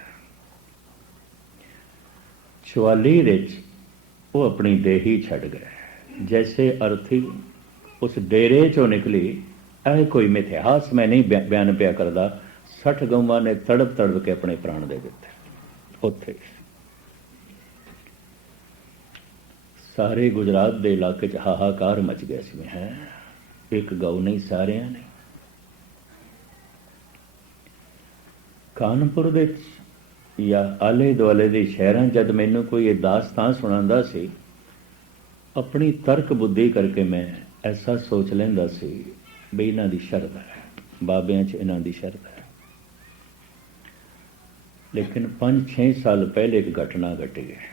ਚੁਆਲੀ ਵਿੱਚ ਉਹ ਆਪਣੀ ਦੇਹੀ ਛੱਡ ਗਏ। ਜੈਸੇ ਅਰਥੀ ਉਸ ਡੇਰੇ 'ਚੋਂ ਨਿਕਲੀ, ਇਹ ਕੋਈ ਮਿਥਿਹਾਸ ਮੈਂ ਨਹੀਂ ਬਿਆਨ ਪਿਆ ਕਰਦਾ, 60 ਗਊਆਂ ਨੇ ਤੜਪ ਤੜਪ ਕੇ ਆਪਣੇ ਪ੍ਰਾਣ ਦੇ ਦਿੱਤੇ ਉੱਥੇ। ਸਾਰੇ ਗੁਜਰਾਤ ਦੇ ਇਲਾਕੇ 'ਚ ਹਾਹਾਕਾਰ ਮਚ ਗਿਆ ਸੀ। ਹੈ ਇੱਕ ਗਊ ਨਹੀਂ, ਸਾਰਿਆਂ ਨੇ। ਕਾਨਪੁਰ ਦੇ ਜਾਂ ਆਲੇ ਦੁਆਲੇ ਦੇ ਸ਼ਹਿਰਾਂ ਜਦ ਮੈਨੂੰ ਕੋਈ ਇਹ ਦਾਸਤਾਨ ਸੁਣਾਉਂਦਾ ਸੀ, ਆਪਣੀ ਤਰਕ ਬੁੱਧੀ ਕਰਕੇ ਮੈਂ ਐਸਾ ਸੋਚ ਲੈਂਦਾ ਸੀ ਵੀ ਇਹਨਾਂ ਦੀ ਸ਼ਰਧਾ ਹੈ, ਬਾਬਿਆਂ 'ਚ ਇਹਨਾਂ ਦੀ ਸ਼ਰਧਾ ਹੈ। ਲੇਕਿਨ 5-6 ਸਾਲ ਪਹਿਲੇ ਇੱਕ ਘਟਨਾ ਘਟੀ ਹੈ।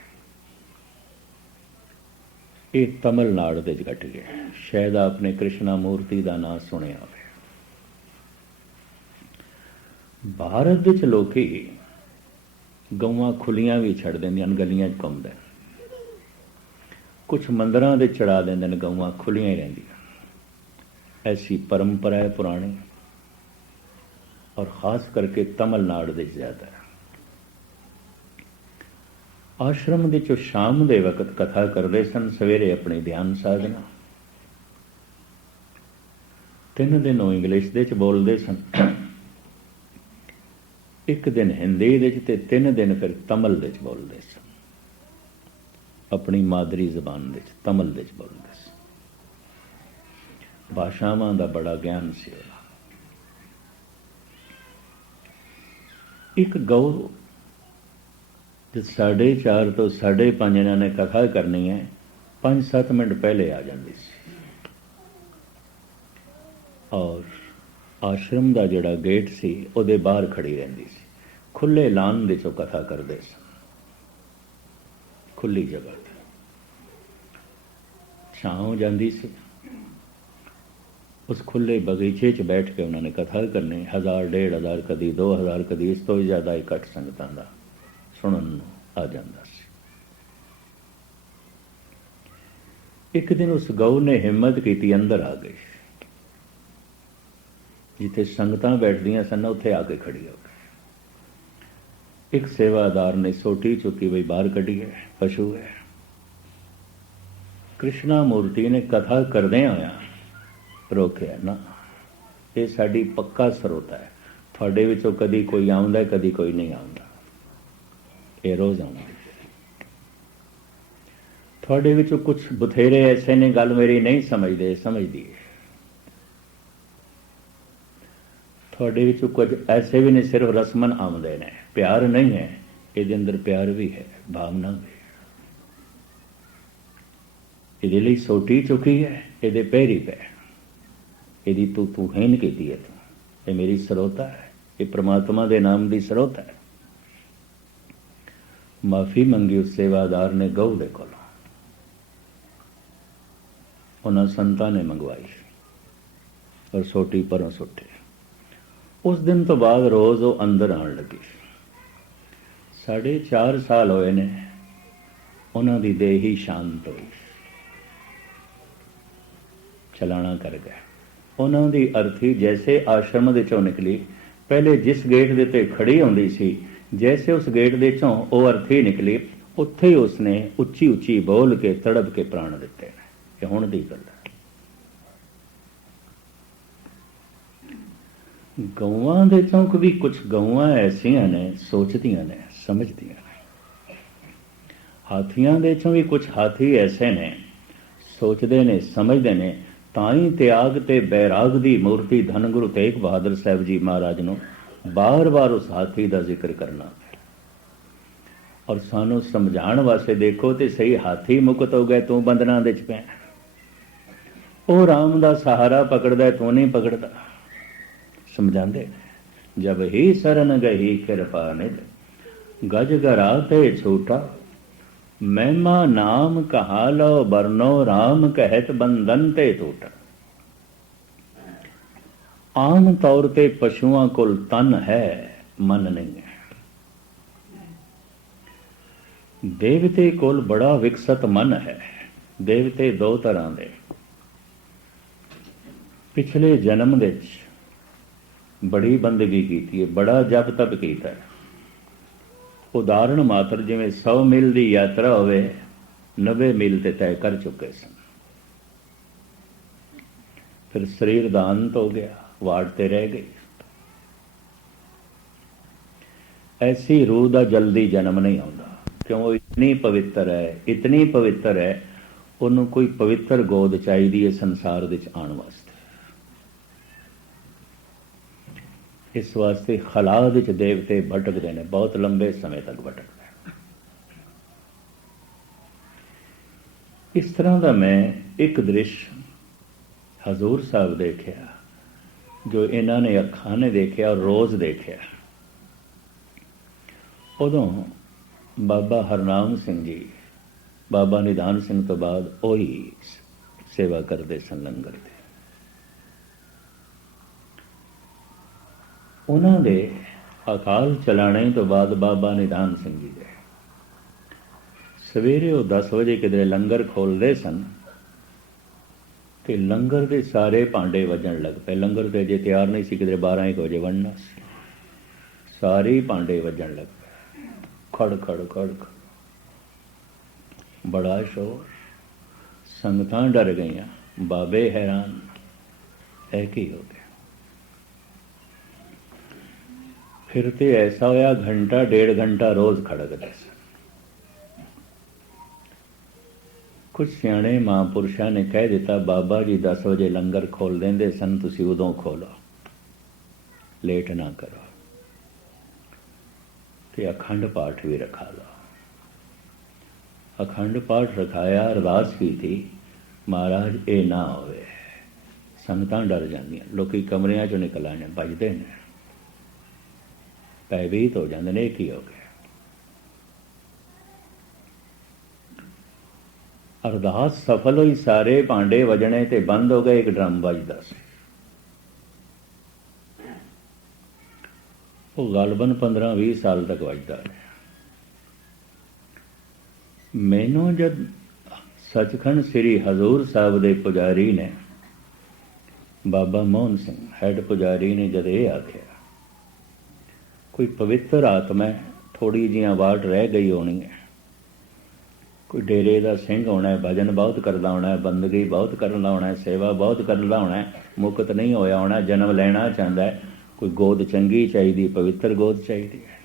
ਇਹ ਤਮਿਲਨਾਡੂ ਦੇ ਵਿੱਚ ਘਟ ਗਿਆ। ਸ਼ਾਇਦ ਆਪਨੇ ਕ੍ਰਿਸ਼ਨਾ ਮੂਰਤੀ ਦਾ ਨਾਂ ਸੁਣਿਆ ਹੋਵੇ। ਭਾਰਤ ਵਿੱਚ ਲੋਕੀ ਗਊਆਂ ਖੁੱਲੀਆਂ ਵੀ ਛੱਡ ਦਿੰਦੀਆਂ ਹਨ, ਗਲੀਆਂ 'ਚ ਘੁੰਮਦੇ। ਕੁਛ ਮੰਦਰਾਂ ਦੇ ਚੜਾ ਦਿੰਦੇ ਨੇ, ਗਊਆਂ ਖੁੱਲੀਆਂ ਹੀ ਰਹਿੰਦੀਆਂ। ਐਸੀ ਪਰੰਪਰਾ ਹੈ ਪੁਰਾਣੀ, ਔਰ ਖਾਸ ਕਰਕੇ ਤਮਿਲਨਾਡੂ ਦੇ ਜ਼ਿਆਦਾ। ਆਸ਼ਰਮ ਦੇ 'ਚੋਂ ਸ਼ਾਮ ਦੇ ਵਕਤ ਕਥਾ ਕਰਦੇ ਸਨ, ਸਵੇਰੇ ਆਪਣੀ ਧਿਆਨ ਸਾਧਨਾ। 3 ਦਿਨ ਉਹ ਇੰਗਲਿਸ਼ ਦੇ 'ਚ ਬੋਲਦੇ ਸਨ, 1 ਦਿਨ ਹਿੰਦੀ ਦੇ 'ਚ ਤੇ 3 ਦਿਨ ਫਿਰ ਤਮਿਲ ਦੇ 'ਚ ਬੋਲਦੇ ਸਨ। ਆਪਣੀ ਮਾਦਰੀ ਜ਼ਬਾਨ ਦੇ 'ਚ, ਤਮਿਲ ਦੇ 'ਚ ਬੋਲਦੇ ਸਨ। ਭਾਸ਼ਾਵਾਂ ਦਾ ਬੜਾ ਗਿਆਨ ਸੀ ਉਹਦਾ। ਇੱਕ ਗਊ 4:30 ਤੋਂ 5:30 ਇਹਨਾਂ ਨੇ ਕਥਾ ਕਰਨੀ ਹੈ, 5-7 ਮਿੰਟ ਪਹਿਲੇ ਆ ਜਾਂਦੀ ਸੀ। ਔਰ ਆਸ਼ਰਮ ਦਾ ਜਿਹੜਾ ਗੇਟ ਸੀ ਉਹਦੇ ਬਾਹਰ ਖੜੀ ਰਹਿੰਦੀ ਸੀ। ਖੁੱਲੇ ਲਾਨ ਦੇ 'ਚੋਂ ਕਥਾ ਕਰਦੇ ਸਨ, ਖੁੱਲੀ ਜਗ੍ਹਾ 'ਤੇ ਛਾਂ ਹੋ ਜਾਂਦੀ ਸੀ। ਉਸ ਖੁੱਲੇ ਬਗੀਚੇ 'ਚ ਬੈਠ ਕੇ ਉਹਨਾਂ ਨੇ ਕਥਾ ਕਰਨੀ। 1000-1500 ਕਦੀ 2000 ਕਦੀ ਇਸ ਤੋਂ ਜ਼ਿਆਦਾ ਇਕੱਠ ਸੰਗਤਾਂ ਦਾ ਸੁਣਨ ਨੂੰ ਆ ਜਾਂਦਾ ਸੀ। ਇੱਕ ਦਿਨ ਉਸ ਗਊ ਨੇ ਹਿੰਮਤ ਕੀਤੀ, ਅੰਦਰ ਆ ਗਈ। ਜਿੱਥੇ ਸੰਗਤਾਂ ਬੈਠਦੀਆਂ ਸਨ ਉੱਥੇ ਆ ਕੇ ਖੜੀ ਹੋ ਗਈ। ਇੱਕ ਸੇਵਾਦਾਰ ਨੇ ਸੋਟੀ ਚੁੱਕੀ, ਬਈ ਬਾਹਰ ਕੱਢੀ ਹੈ, ਪਸ਼ੂ ਹੈ। ਕ੍ਰਿਸ਼ਨਾ ਮੂਰਤੀ ਨੇ ਕਥਾ ਕਰਦਿਆਂ ਹੋਇਆ ਰੋਕਿਆ, ਨਾ, ਇਹ ਸਾਡੀ ਪੱਕਾ ਸਰੋਤਾ ਹੈ। ਤੁਹਾਡੇ ਵਿੱਚੋਂ ਕਦੀ ਕੋਈ ਆਉਂਦਾ, ਕਦੀ ਕੋਈ ਨਹੀਂ ਆਉਂਦਾ, ਇਹ ਰੋਜ਼ ਆਉਂਦੀ। ਤੁਹਾਡੇ ਵਿੱਚੋਂ ਕੁਝ ਬਥੇਰੇ ਐਸੇ ਨੇ ਗੱਲ ਮੇਰੀ ਨਹੀਂ ਸਮਝਦੇ, ਸਮਝਦੀ ਹੈ। ਤੁਹਾਡੇ ਵਿੱਚੋਂ ਕੁਝ ਐਸੇ ਵੀ ਨੇ ਸਿਰਫ ਰਸਮਨ ਆਉਂਦੇ ਨੇ, ਪਿਆਰ ਨਹੀਂ ਹੈ। ਇਹਦੇ ਅੰਦਰ ਪਿਆਰ ਵੀ ਹੈ, ਭਾਵਨਾ ਵੀ ਹੈ। ਇਹਦੇ ਲਈ ਸੋਟੀ ਚੁੱਕੀ ਹੈ, ਇਹਦੇ ਪੈਰੀ ਪੈ, ਇਹਦੀ ਤੂੰ ਹੀਨ ਕੀਤੀ ਹੈ। ਇਹ ਮੇਰੀ ਸਰੋਤਾ ਹੈ, ਇਹ ਪ੍ਰਮਾਤਮਾ ਦੇ ਨਾਮ ਦੀ ਸਰੋਤਾ ਹੈ। ਮਾਫੀ ਮੰਗੀ ਉਸ ਸੇਵਾਦਾਰ ਨੇ ਗਊ ਦੇ ਕੋਲੋਂ। ਉਹਨਾਂ ਸੰਤਾਂ ਨੇ ਮੰਗਵਾਈ ਔਰ ਸੋਟੀ ਪਰੋਂ ਸੁੱਟੀ। ਉਸ ਦਿਨ ਤੋਂ ਬਾਅਦ ਰੋਜ਼ ਉਹ ਅੰਦਰ ਆਉਣ ਲੱਗੀ। 4.5 ਸਾਲ ਹੋਏ ਨੇ, ਉਹਨਾਂ ਦੀ ਦੇਹ ਹੀ ਸ਼ਾਂਤ ਹੋਈ, ਚਲਾਣਾ ਕਰ ਗਿਆ। ਉਹਨਾਂ ਦੀ ਅਰਥੀ ਜੈਸੇ ਆਸ਼ਰਮ ਦੇ ਚੋਂ ਨਿਕਲੀ, ਪਹਿਲੇ ਜਿਸ ਗੇਟ ਦੇ ਉੱਤੇ ਖੜੀ ਹੁੰਦੀ ਸੀ, ਜੈਸੇ ਉਸ ਗੇਟ ਦੇ ਚੋਂ ਉਹ ਅਰਥੀ ਨਿਕਲੀ, ਉੱਥੇ ਹੀ ਉਸਨੇ ਉੱਚੀ ਉੱਚੀ ਬੋਲ ਕੇ ਤੜਪ ਕੇ ਪ੍ਰਾਣ ਦਿੱਤੇ ਨੇ। ਇਹ ਹੁਣ ਦੀ ਗੱਲ ਹੈ। ਗਊਆਂ ਦੇ ਚੌਂਕ ਵੀ ਕੁਝ ਗਊਆਂ ਐਸੀਆਂ ਨੇ, ਸੋਚਦੀਆਂ ਨੇ, ਸਮਝਦੀਆਂ ਨੇ। ਹਾਥੀਆਂ ਦੇ ਚੋਂ ਵੀ ਕੁਝ ਹਾਥੀ ਐਸੇ ਨੇ, ਸੋਚਦੇ ਨੇ, ਸਮਝਦੇ ਨੇ। ਤਾਂ ਹੀ ਤਿਆਗ ਤੇ ਬੈਰਾਗ ਦੀ ਮੂਰਤੀ ਧੰਨ ਗੁਰੂ ਤੇਗ ਬਹਾਦਰ ਸਾਹਿਬ ਜੀ ਮਹਾਰਾਜ ਨੂੰ ਬਾਰ-ਬਾਰ ਉਸ ਹਾਥੀ ਦਾ ਜ਼ਿਕਰ ਕਰਨਾ। ਔਰ ਸਾਨੂੰ ਸਮਝਾਉਣ ਵਾਸਤੇ ਦੇਖੋ ਤੇ ਸਹੀ ਹਾਥੀ ਮੁਕਤ ਹੋ ਗਏ, ਤੂੰ ਬੰਧਨਾਂ ਦੇ ਚ ਪਿਆ। ਉਹ ਰਾਮ ਦਾ ਸਹਾਰਾ ਪਕੜਦਾ, ਤੂੰ ਨਹੀਂ ਪਕੜਦਾ। ਸਮਝਾਉਂਦੇ, ਜਬ ਹੀ ਸਰਨ ਗਈ ਕਿਰਪਾ ਨਿਧ, ਗਜ ਗਰਾ ਤੇ ਛੂਟਾ, ਮਹਿਮਾ ਨਾਮ ਕਹਾ ਲਓ ਬਰਨੋ, ਰਾਮ ਕਹਿਤ ਬੰਧਨ ਤੇ ਟੂਟਾ। ਆਮ ਤੌਰ ਤੇ ਪਸ਼ੂਆਂ ਕੋਲ ਤਨ ਹੈ, ਮਨ ਨਹੀਂ ਹੈ। ਦੇਵਤੇ ਕੋਲ ਬੜਾ ਵਿਕਸਤ ਮਨ ਹੈ। ਦੇਵਤੇ ਦੋ ਤਰ੍ਹਾਂ ਦੇ। ਪਿਛਲੇ ਜਨਮ ਵਿੱਚ ਬੜੀ ਬੰਦਗੀ ਕੀਤੀ ਹੈ, ਬੜਾ ਜਪ ਤਪ ਕੀਤਾ ਹੈ। ਉਦਾਹਰਣ ਮਾਤਰ ਜਿਵੇਂ 100 ਮੀਲ ਦੀ ਯਾਤਰਾ ਹੋਵੇ, 90 ਮੀਲ ਤੇ ਤੈਅ ਕਰ ਚੁੱਕੇ ਸਨ। ਫਿਰ ਸਰੀਰ ਦਾ ਅੰਤ ਹੋ ਗਿਆ, ਵਾਟ ਤੇ ਰਹਿ ਗਈ। ਐਸੀ ਰੂਹ ਦਾ ਜਲਦੀ ਜਨਮ ਨਹੀਂ ਆਉਂਦਾ, ਕਿਉਂ? ਉਹ ਇਤਨੀ ਪਵਿੱਤਰ ਹੈ, ਇਤਨੀ ਪਵਿੱਤਰ ਹੈ, ਉਹਨੂੰ ਕੋਈ ਪਵਿੱਤਰ ਗੋਦ ਚਾਹੀਦੀ ਹੈ ਸੰਸਾਰ ਵਿੱਚ ਆਉਣ ਵਾਸਤੇ। ਇਸ ਵਾਸਤੇ ਖਲਾ ਵਿੱਚ ਦੇਵਤੇ ਭਟਕਦੇ ਨੇ, ਬਹੁਤ ਲੰਬੇ ਸਮੇਂ ਤੱਕ ਭਟਕਦੇ। ਇਸ ਤਰ੍ਹਾਂ ਦਾ ਮੈਂ ਇੱਕ ਦ੍ਰਿਸ਼ ਹਜ਼ੂਰ ਸਾਹਿਬ ਦੇਖਿਆ, ਜੋ ਇਹਨਾਂ ਨੇ ਅੱਖਾਂ ਨੇ ਦੇਖਿਆ ਔਰ ਰੋਜ਼ ਦੇਖਿਆ। ਉਦੋਂ ਬਾਬਾ ਹਰਨਾਮ ਸਿੰਘ ਜੀ, ਬਾਬਾ ਨਿਧਾਨ ਸਿੰਘ ਤੋਂ ਬਾਅਦ ਉਹੀ ਸੇਵਾ ਕਰਦੇ ਸਨ ਲੰਗਰ ਦੇ। ਉਹਨਾਂ ਦੇ ਅਕਾਲ ਚਲਾਣੇ ਤੋਂ ਬਾਅਦ ਬਾਬਾ ਨਿਧਾਨ ਸਿੰਘ ਜੀ ਦੇ ਸਵੇਰੇ ਉਹ 10 ਵਜੇ ਕਿਧਰੇ ਲੰਗਰ ਖੋਲ੍ਹਦੇ ਸਨ ਤੇ ਲੰਗਰ ਦੇ ਸਾਰੇ ਭਾਂਡੇ ਵੱਜਣ ਲੱਗ ਪਏ। ਲੰਗਰ ਤੇ ਅਜੇ ਤਿਆਰ ਨਹੀਂ ਸੀ, ਕਿਧਰੇ 12-1 ਵਜੇ ਬਣਨਾ ਸੀ। ਸਾਰੇ ਭਾਂਡੇ ਵੱਜਣ ਲੱਗ ਪਏ, ਖੜ ਖੜ ਖੜ ਖੜ, ਬੜਾ ਸ਼ੋਰ। ਸੰਗਤਾਂ ਡਰ ਗਈਆਂ, ਬਾਬੇ ਹੈਰਾਨ, ਇਹ ਕੀ ਹੋ ਗਿਆ। ਫਿਰ ਤੇ ਐਸਾ ਹੋਇਆ, ਘੰਟਾ 1.5 ਘੰਟਾ ਰੋਜ਼ ਖੜਕਦੇ ਸਨ। ਕੁਝ ਸਿਆਣੇ ਮਹਾਂਪੁਰਸ਼ਾਂ ਨੇ ਕਹਿ ਦਿੱਤਾ, ਬਾਬਾ ਜੀ 10 ਵਜੇ ਲੰਗਰ ਖੋਲ ਦਿੰਦੇ ਸਨ, ਤੁਸੀਂ ਉਦੋਂ ਖੋਲੋ, ਲੇਟ ਨਾ ਕਰੋ, ਤੇ ਅਖੰਡ ਪਾਠ ਵੀ ਰਖਾ ਲਓ। ਅਖੰਡ ਪਾਠ ਰਖਾਇਆ, ਅਰਦਾਸ ਕੀਤੀ, ਮਹਾਰਾਜ ਇਹ ਨਾ ਹੋਵੇ। ਸੰਗਤਾਂ ਡਰ ਜਾਂਦੀਆਂ, ਲੋਕੀ ਕਮਰਿਆਂ ਚੋਂ ਨਿਕਲ ਆਏ, ਭੱਜਦੇ ਨੇ, ਭੈਭੀਤ ਹੋ ਜਾਂਦੇ ਨੇ, ਇਹ ਕੀ ਹੋ ਗਿਆ। ਅਰਦਾਸ ਸਫਲ ਹੋਈ, ਸਾਰੇ ਭਾਂਡੇ ਵਜਣੇ ਤੇ ਬੰਦ ਹੋ ਗਏ। ਇੱਕ ਡਰਮ ਵੱਜਦਾ ਸੀ, ਉਹ ਗਲਬਨ 15-20 ਸਾਲ ਤੱਕ ਵੱਜਦਾ ਰਿਹਾ। ਮੈਨੂੰ ਜਦ ਸੱਚਖੰਡ ਸ੍ਰੀ ਹਜ਼ੂਰ ਸਾਹਿਬ ਦੇ ਪੁਜਾਰੀ ਨੇ, ਬਾਬਾ ਮੋਹਨ ਸਿੰਘ ਹੈਡ ਪੁਜਾਰੀ ਨੇ, ਜਦ ਇਹ ਆਖਿਆ ਕੋਈ ਪਵਿੱਤਰ ਆਤਮਾ, ਥੋੜੀ ਜਿਹੀਆਂ ਵਾਟ ਰਹਿ ਗਈ ਹੋਣੀ ਹੈ, ਕੋਈ ਡੇਰੇ ਦਾ ਸਿੰਘ ਹੋਣਾ, ਭਜਨ ਬਹੁਤ ਕਰਦਾ ਹੋਣਾ, ਬੰਦਗੀ ਬਹੁਤ ਕਰਦਾ ਹੋਣਾ, ਸੇਵਾ ਬਹੁਤ ਕਰਦਾ ਹੋਣਾ, ਮੁਕਤ ਨਹੀਂ ਹੋਇਆ ਹੋਣਾ, ਜਨਮ ਲੈਣਾ ਚਾਹੁੰਦਾ, ਕੋਈ ਗੋਦ ਚੰਗੀ ਚਾਹੀਦੀ, ਪਵਿੱਤਰ ਗੋਦ ਚਾਹੀਦੀ ਹੈ।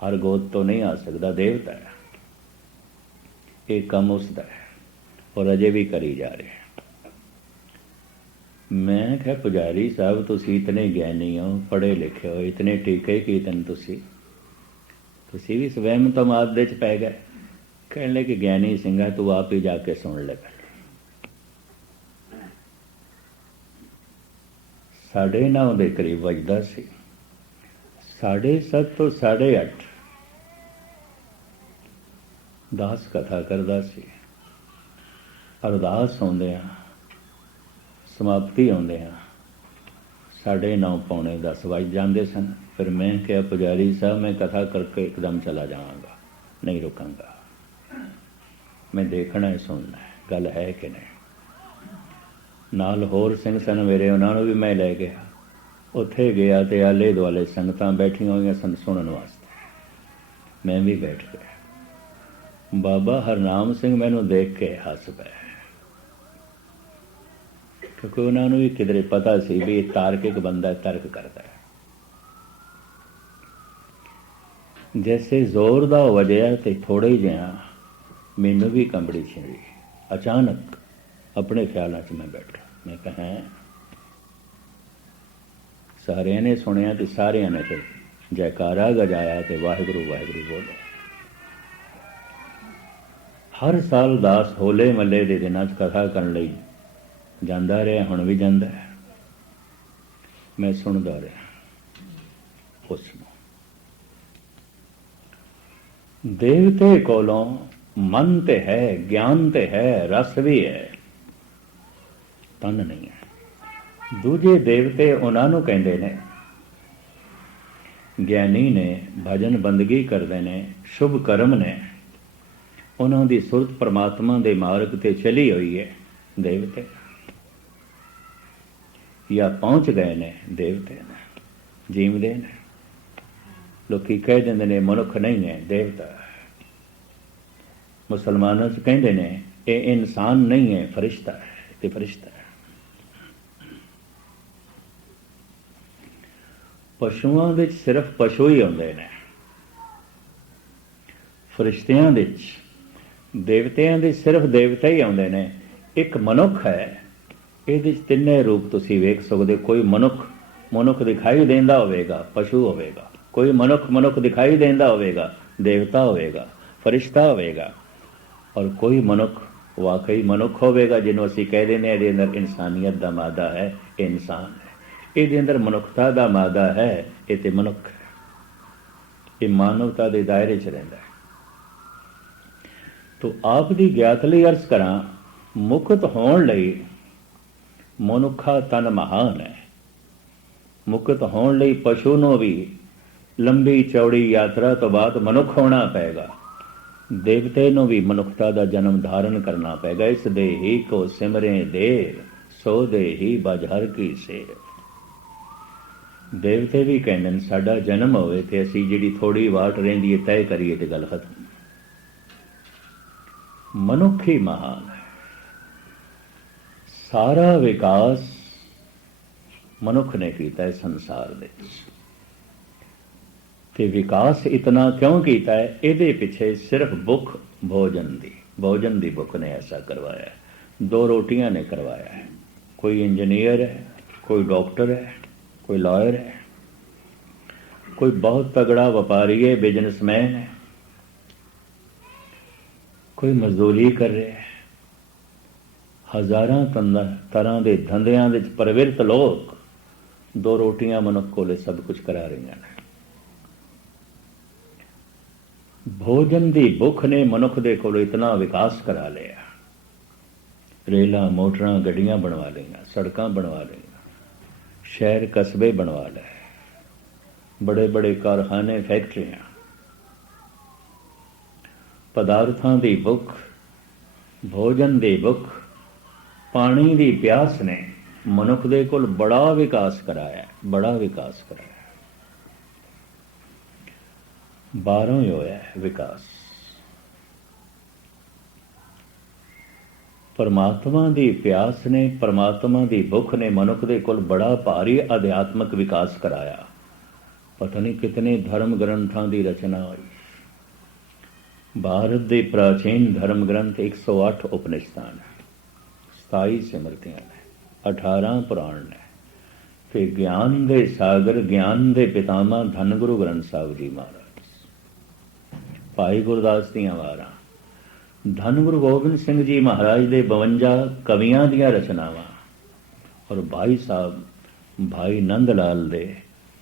ਹਰ ਗੋਦ ਤੋਂ ਨਹੀਂ ਆ ਸਕਦਾ, ਦੇਵਤਾ ਹੈ। ਇਹ ਕੰਮ ਉਸਦਾ ਹੈ ਔਰ ਅਜੇ ਵੀ ਕਰੀ ਜਾ ਰਿਹਾ। ਮੈਂ ਕਿਹਾ, ਪੁਜਾਰੀ ਸਾਹਿਬ ਤੁਸੀਂ ਇਤਨੇ ਗਿਆਨੀ ਹੋ, ਪੜ੍ਹੇ ਲਿਖੇ ਹੋ, ਇਤਨੇ ਟੀਕੇ ਕੀਤੇ ਨੇ, ਤੁਸੀਂ ਵੀ ਸਵੈਮ ਤੋਂ ਮਾਦ ਦੇ ਚ ਪੈ ਗਏ। ਕਹਿਣ ਲੱਗੇ, ਗਿਆਨੀ ਸਿੰਘਾ ਤੂੰ ਆਪ ਹੀ ਜਾ ਕੇ ਸੁਣ ਲੈ। 9:30 ਦੇ ਕਰੀਬ ਵੱਜਦਾ ਸੀ। 7:30 ਤੋਂ 8:30 ਦਾਸ ਕਥਾ ਕਰਦਾ ਸੀ। ਅਰਦਾਸ ਹੁੰਦੇ ਆ, ਸਮਾਪਤੀ ਹੁੰਦੇ ਆ, 9:30 ਪੌਣੇ 10 ਵੱਜ ਜਾਂਦੇ ਸਨ। ਫਿਰ ਮੈਂ ਕਿਹਾ, ਪੁਜਾਰੀ ਸਾਹਿਬ ਮੈਂ ਕਥਾ ਕਰਕੇ ਇੱਕਦਮ ਚਲਾ ਜਾਵਾਂਗਾ, ਨਹੀਂ ਰੁਕਾਂਗਾ, ਮੈਂ ਦੇਖਣਾ ਹੈ, ਸੁਣਨਾ ਹੈ, ਗੱਲ ਹੈ ਕਿ ਨਹੀਂ। ਨਾਲ ਹੋਰ ਸਿੰਘ ਸਨ ਮੇਰੇ, ਉਹਨਾਂ ਨੂੰ ਵੀ ਮੈਂ ਲੈ ਗਿਆ। ਉੱਥੇ ਗਿਆ ਤੇ ਆਲੇ ਦੁਆਲੇ ਸੰਗਤਾਂ ਬੈਠੀਆਂ ਹੋਈਆਂ ਸਨ ਸੁਣਨ ਵਾਸਤੇ, ਮੈਂ ਵੀ ਬੈਠ ਗਿਆ। ਬਾਬਾ ਹਰਨਾਮ ਸਿੰਘ ਮੈਨੂੰ ਦੇਖ ਕੇ ਹੱਸ ਪਏ, ਕਿਉਂਕਿ ਉਹਨਾਂ ਨੂੰ ਵੀ ਕਿਧਰੇ ਪਤਾ ਸੀ ਵੀ ਇਹ ਤਾਰਕਿਕ ਬੰਦਾ, ਤਰਕ ਕਰਦਾ ਹੈ। ਜੈਸੇ ਜ਼ੋਰ ਦਾ ਵਜਿਆ ਤੇ ਥੋੜ੍ਹੇ ਜਿਹਾ ਮੈਨੂੰ ਵੀ ਕੰਬੜੀ ਛਿੜੀ। ਅਚਾਨਕ ਆਪਣੇ ਖਿਆਲਾਂ 'ਚ ਮੈਂ ਬੈਠਾ। ਮੈਂ ਕਿਹਾ, ਸਾਰਿਆਂ ਨੇ ਸੁਣਿਆ ਤੇ ਸਾਰਿਆਂ ਨੇ ਫਿਰ ਜੈਕਾਰਾ ਗਜਾਇਆ ਤੇ ਵਾਹਿਗੁਰੂ ਵਾਹਿਗੁਰੂ ਬੋਲੇ। हर साल दास होले मल्ले के दिनों कथा करने लई जांदा रहा, हुण भी जांदा है। मैं सुनदा रहा उसनूं। देवते कोलों मन ते है, ज्ञान ते है, रस भी है, तन नहीं है। दूजे देवते उन्होंने कहते ने, ज्ञानी ने, भजन बंदगी करते ने, शुभ कर्म ने, उन्हों की सुरत परमात्मा के मार्ग ते चली हुई है। देवते या पहुँच गए ने, देवते ने, जीवदे ने। लोग कह देंगे ने मनुख नहीं है, देवता है। मुसलमानों से कहते ने ये इंसान नहीं है, फरिश्ता है, ये फरिश्ता है। पशुओं विच सिर्फ पशु ही आते हैं, फरिश्तियां विच, देवतियां दे सिर्फ देवते ही आते हैं। एक मनुख है, ये तिन्ने रूप तुसीं वेख सकते। कोई मनुख दिखाई देंदा होवेगा, पशु होवेगा। कोई मनुख दिखाई देंदा होवेगा, देवता होवेगा, फरिश्ता होवेगा। और कोई मनुख वाकई मनुख होवेगा जिन्हों असीं कह देने ये अंदर इंसानियत का मादा है, ये इंसान है। ये अंदर मनुखता का मादा है, ये तो मनुख है, ये मानवता के दायरे च रहिंदा है। तो आप दी ज्ञात लई अर्ज करा, मुक्त होण लई मनुखा तन महान है। मुक्त होण लई पशु नूं भी लंबी चौड़ी यात्रा तो बाद मनुख होना पेगा। देवते नूं भी मनुखता का जन्म धारण करना पेगा। इस दे ही को सिमरें देर, सो दे ही बजहर की सेर। देवते भी कहते साडा जन्म होवे ते असीं जिहड़ी थोड़ी वाट रहिंदी है तय करिए ते गल खत्म। मनुख ही महान है। सारा विकास मनुख ने किया है संसार दे। ते विकास इतना क्यों किया है? इहदे पिछे सिर्फ भुख भोजन दी भुख ने ऐसा करवाया है। 2 रोटियां ने करवाया है। कोई इंजीनियर है, कोई डॉक्टर है, कोई लॉयर है, कोई बहुत तगड़ा व्यापारी है, बिजनेसमैन है, कोई मजदूरी कर रहे है। हज़ारां तरह के धंधियां विच प्रवृत्त लोग 2 रोटियां मनुख कोले सब कुछ करा रही हैं। भोजन की भुख ने मनुख दे कोल इतना विकास करा लिया। रेलां मोटरां गड्डियां बनवा लिया, सड़कां बनवा लिया, शहर कस्बे बनवा लए, बड़े बड़े कारखाने फैक्ट्रियां। पदार्थां की भुख, भोजन की भुख, पानी की प्यास ने मनुख दे कोल बड़ा विकास कराया, बड़ा विकास कराया। बारों ही होया है विकास। परमात्मा की प्यास ने, परमात्मा की भुख ने मनुख दे कोल बड़ा भारी अध्यात्मक विकास कराया। पता नहीं कितने धर्म ग्रंथों की रचना हुई। भारत के प्राचीन धर्म ग्रंथ 108 उपनिषदां ने, 27 सिमरतियां ने, 18 पुराण ने, ते ज्ञान दे सागर, ज्ञान दे पितामह धन गुरु ग्रंथ साहिब जी महाराज, भाई गुरदास दियां वारां, धन गुरु गोबिंद सिंह जी महाराज दे 52 कवियां दियां रचनावां, और भाई साहब भाई नंद लाल दे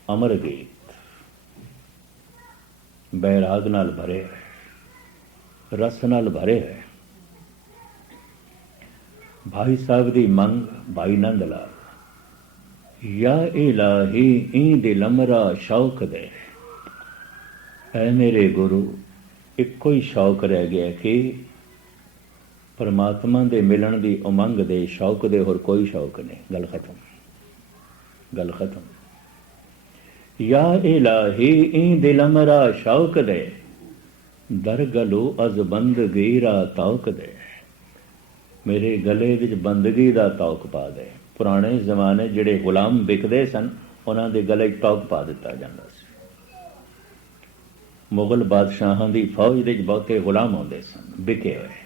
अमर गीत बैराग नाल भरे है, रस नाल भरे है। भाई साहब दी मंग भाई नंद लाल, या इलाही ई दिल अमरा शौक दे। ऐ मेरे गुरु, इको ही शौक रह गया कि परमात्मा दे मिलन दी उमंग दे शौक दे, होर कोई शौक नहीं। गल खत्म, गल खत्म। या इलाही ई दिल अमरा शौक दे, दर गलो अज बंदगी रा तौक दे। मेरे गले विच बंदगी दा तौक पा दे। पुराने जमाने जिहड़े गुलाम विकदे सन, उन्हां दे गले तौक पा दिता जांदा सी। मुगल बादशाहां दी फौज दे बहुते गुलाम होंदे सन, विके होए,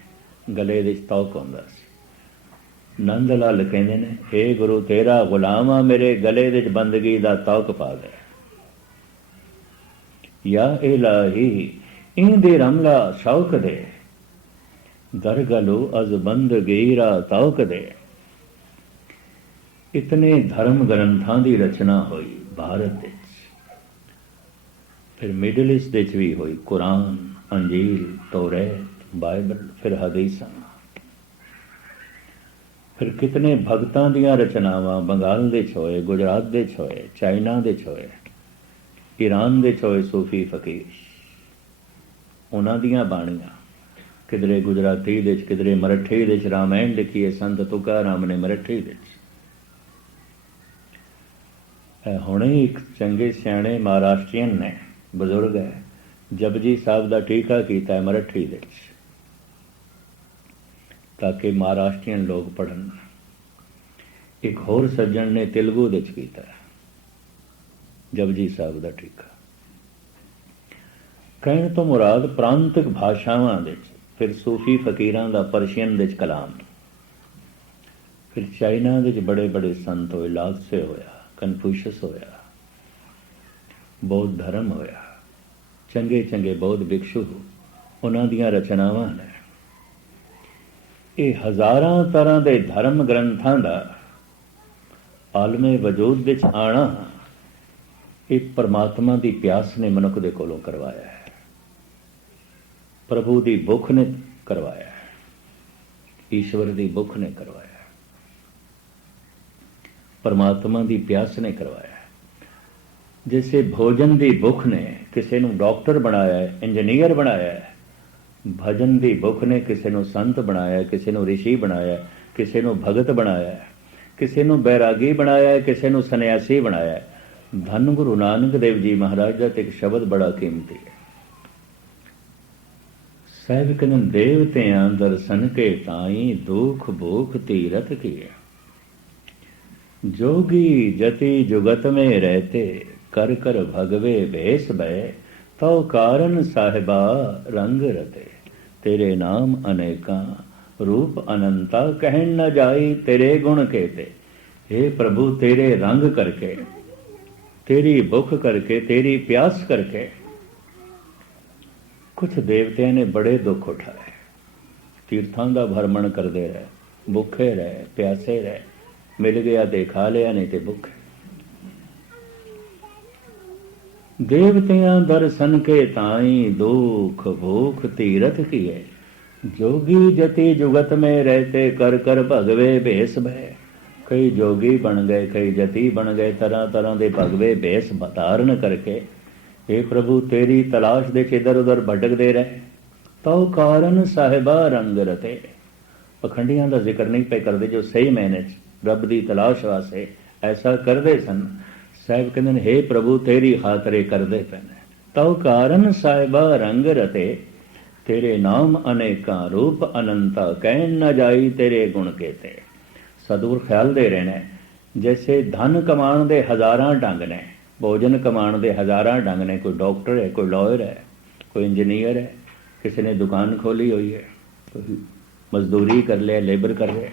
गले दे तौक होंदा सी। नंद लाल कहंदे ने, हे गुरु तेरा गुलाम आ, मेरे गले विच बंदगी दा तौक पा दे। या इलाही इंदे रमला शौक दे, दर गलो अज बंद गेरा तौक दे। इतने धर्म ग्रंथां की रचना हुई भारत विच। फिर मिडल ईस्ट विच भी हुई, कुरान, अंजील, तौरैत, बाइबल, फिर हदीसां। फिर कितने भगतां दियां रचनावां बंगाल दे होए, गुजरात दे होए, चाइना दे होए, ईरान दे होए, सूफी फकीर उन्हां दियां बाणियां। किधरे गुजराती दे, किधरे मराठी दे रामायण लिखी है संत तुकाराम ने मराठी दे। हुणे एक चंगे सियाणे महाराष्ट्रियन ने, बजुर्ग है, जपजी साहब का टीका किया मराठी दे, ताकि महाराष्ट्रियन लोग पढ़न। एक होर सज्जन ने तेलुगु दे किया जपजी साहब का टीका। कहण तो मुराद प्रांतिक भाषावां दे। फिर सूफी फकीरां दा पर्शियन दे कलाम। फिर चाइना दे बड़े बड़े संत होए, लात्से होया, कन्फ्यूशस होया, बौद्ध धर्म होया, चंगे चंगे बौद्ध भिक्षु उन्हां दियां रचनावां ने। ये हज़ारां तरह के धर्म ग्रंथां दा आलमे वजूद विच आना एक परमात्मा की प्यास ने मनुख दे कोलों करवाया है, प्रभु की भुख ने करवाया है, ईश्वर की भुख ने करवाया है, परमात्मा की प्यास ने करवाया है। जैसे भोजन की भुख ने किसी को डॉक्टर बनाया है, इंजीनियर बनाया है, भजन की भुख ने किसी को संत बनाया है, किसी को ऋषि बनाया है, किसी को भगत बनाया है, किसी को बैरागी बनाया है, किसी को सन्यासी बनाया है। धन गुरु नानक देव जी महाराज का एक शब्द बड़ा कीमती है। साहिब कहते देवतियां दर्शन के ताई दुख भूख तीरथ किए। जोगी जति जुगत में रहते कर कर भगवे भेष भय। तो कारण साहिबा रंग रते तेरे नाम अनेका रूप अनंता कहन न जाई तेरे गुण कहते। हे प्रभु तेरे रंग करके, तेरी भुख करके, तेरी प्यास करके कुछ देवतियां ने बड़े दुख उठाए। तीर्थां दा भ्रमण करते रहे, भुखे रहे, प्यासे रहे, मिल गया तो खा लिया, नहीं तो भुखे। देवतियां दर्शन के ताई दुख भूख तीरथ किए। जोगी जति जुगत में रहते कर कर भगवे भेष भय। कई जोगी बन गए, कई जति बन गए, तरह तरह के भगवे भेष धारण करके हे प्रभु तेरी तलाश दे इधर उधर भटकते रहे। तो कारण साहिबा रंग रते। पखंडियां का जिक्र नहीं पे करते, जो सही मैने रब की तलाश वास्ते ऐसा करते सन। साहिब कहते हे प्रभु तेरी खातरे करते पे। तो कारण साहिबा रंग रते तेरे नाम अनेका रूप अनंता कहन न जाई तेरे गुण कहते। सदगुर ख्याल दे रहे हैं जैसे धन कमाण दे हज़ारां ढंग ने, भोजन कमाण दे हज़ारां ढंग ने। कोई डॉक्टर है, कोई लॉयर है, कोई इंजीनियर है, किसी ने दुकान खोली हुई है, कोई मजदूरी कर लिया, लेबर कर रहा।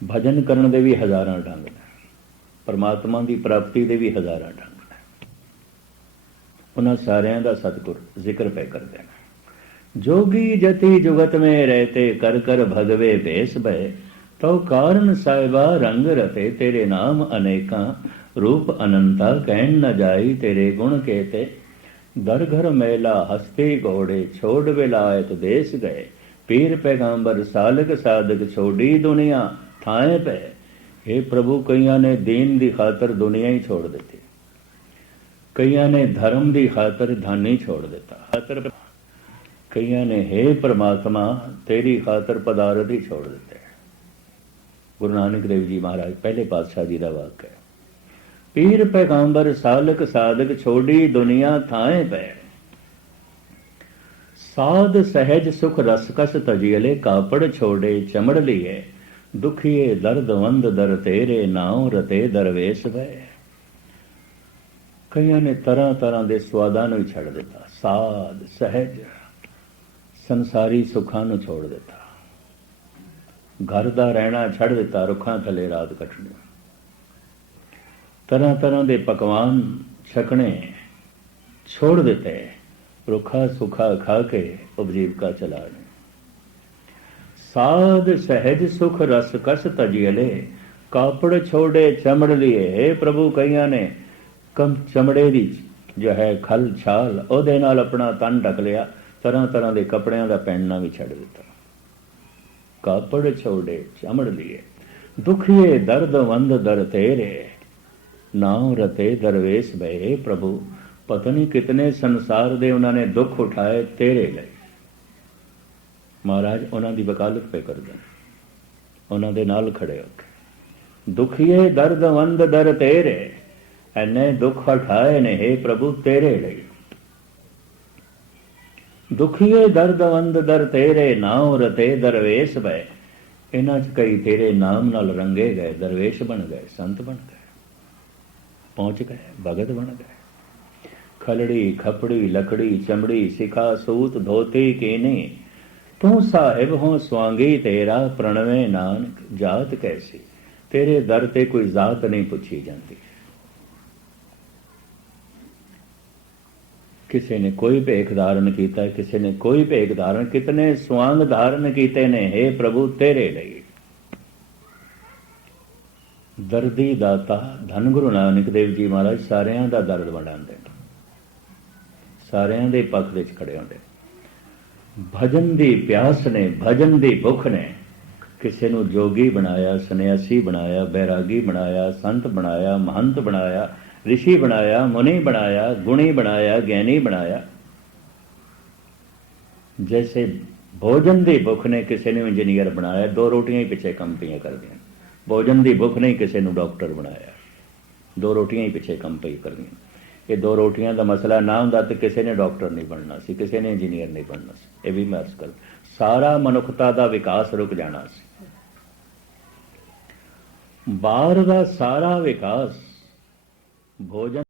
भजन करने दे भी हज़ारां ढंग ने, परमात्मा की प्राप्ति दे भी हज़ारां ढंग ने। उन्हां सारियां दा सतगुर जिक्र पे करते हैं। जोगी जति जुगत में रहते कर कर भगवे भेष भय। तो कारण साहिबा रंग रते तेरे नाम अनेका रूप अनंता कहन न जाई तेरे गुण कहते। दर घर मेला हस्ती घोड़े छोड़ विलायत देश गए। पीर पैगंबर सालक साधक छोड़ी दुनिया थाए पे। हे प्रभु कईयां ने दीन दी खातर दुनिया ही छोड़ देती, कईयां ने धर्म दी खातर धन ही छोड़ देता, कईयां ने हे परमात्मा तेरी खातर पदार्थ ही छोड़ देते। गुरु नानक देव जी महाराज पहले पातशाह जी का वाक्य है। पीर पैगंबर सालक साधक छोड़ी दुनिया थाए पे। साध सहज सुख रसकस तजियले कापड़ छोड़े चमड़ लिए। दुखिए दर्द वंद दर तेरे नाव रते दरवेश भय। कईयां ने तरह तरह के स्वादां नूं छड़ दिता, साध सहज संसारी सुखां नूं छोड़ दिता, घर का रहना छड़ दिता, रुखां थले रात कटनी, तरह तरह के पकवान छकने छोड़ देते, रुखा सुखा खा के उपजीविका चलाने। साध सहज सुख रस कस तजियले कापड़ छोड़े चमड़ लिए। हे प्रभु कईयां ने कम चमड़े दी जो है खल छाल ਉਹਦੇ ਨਾਲ अपना तन ढक लिया, तरह तरह के कपड़ियां का पहनना भी छड़ दिता। कापड़ छोड़े चमड़ लिए दुखिए दर्द वंद दर तेरे नाम रते दरवेश भये। प्रभु पता नहीं कितने संसार दे उन्होंने दुख उठाए तेरे लिए। महाराज उन्हों की वकालत पे कर दें, उन्होंने नाल खड़े होके दुखिए दर्द वंद दर तेरे, इन्ने दुख उठाए ने हे प्रभु तेरे लिए। दुखिए दर्द वंद दर तेरे नाम रते दरवेश भय। इन्हां च कई तेरे नाम नाल रंगे गए, दरवेश बन गए, संत बन गए, पहुंच गए, भगत बन गए। खलड़ी खपड़ी लकड़ी चमड़ी सिखा सूत धोती कीनी, तू साहिब हो स्वांगी तेरा प्रणवे नानक जात कैसी। तेरे दर ते कोई जात नहीं पुछी जाती। किसी ने कोई भेख धारण किया, किसी ने कोई भेख धारण, कितने स्वांग धारण किए ने हे प्रभु तेरे लिए। दर्दी दाता धन गुरु नानक देव जी महाराज सारियां दा दर्द वंडांदे, सारियां दे पक्ष विच खड़े होंदे। भजन दी प्यास ने, भजन दी भुख ने किसी नूं जोगी बनाया, सन्यासी बनाया, बैरागी बनाया, संत बनाया, महंत बनाया, ऋषि बनाया, मुनि बनाया, गुणी बनाया, ज्ञानी बनाया। जैसे भोजन की भुख ने किसी ने इंजीनियर बनाया, दो रोटियां ही पिछे कम पियां कर दियां। भोजन की भुख नहीं किसी ने डॉक्टर बनाया, दो रोटियां ही पिछे कम पई कर दियां। ये दो रोटियां का मसला ना होंदा तो किसी ने डॉक्टर नहीं बनना सी, किसी ने इंजीनियर नहीं बनना सी। ये भी मैं अर्ज कर, सारा मनुखता का विकास रुक जाना सी। बाहर का सारा विकास भोजन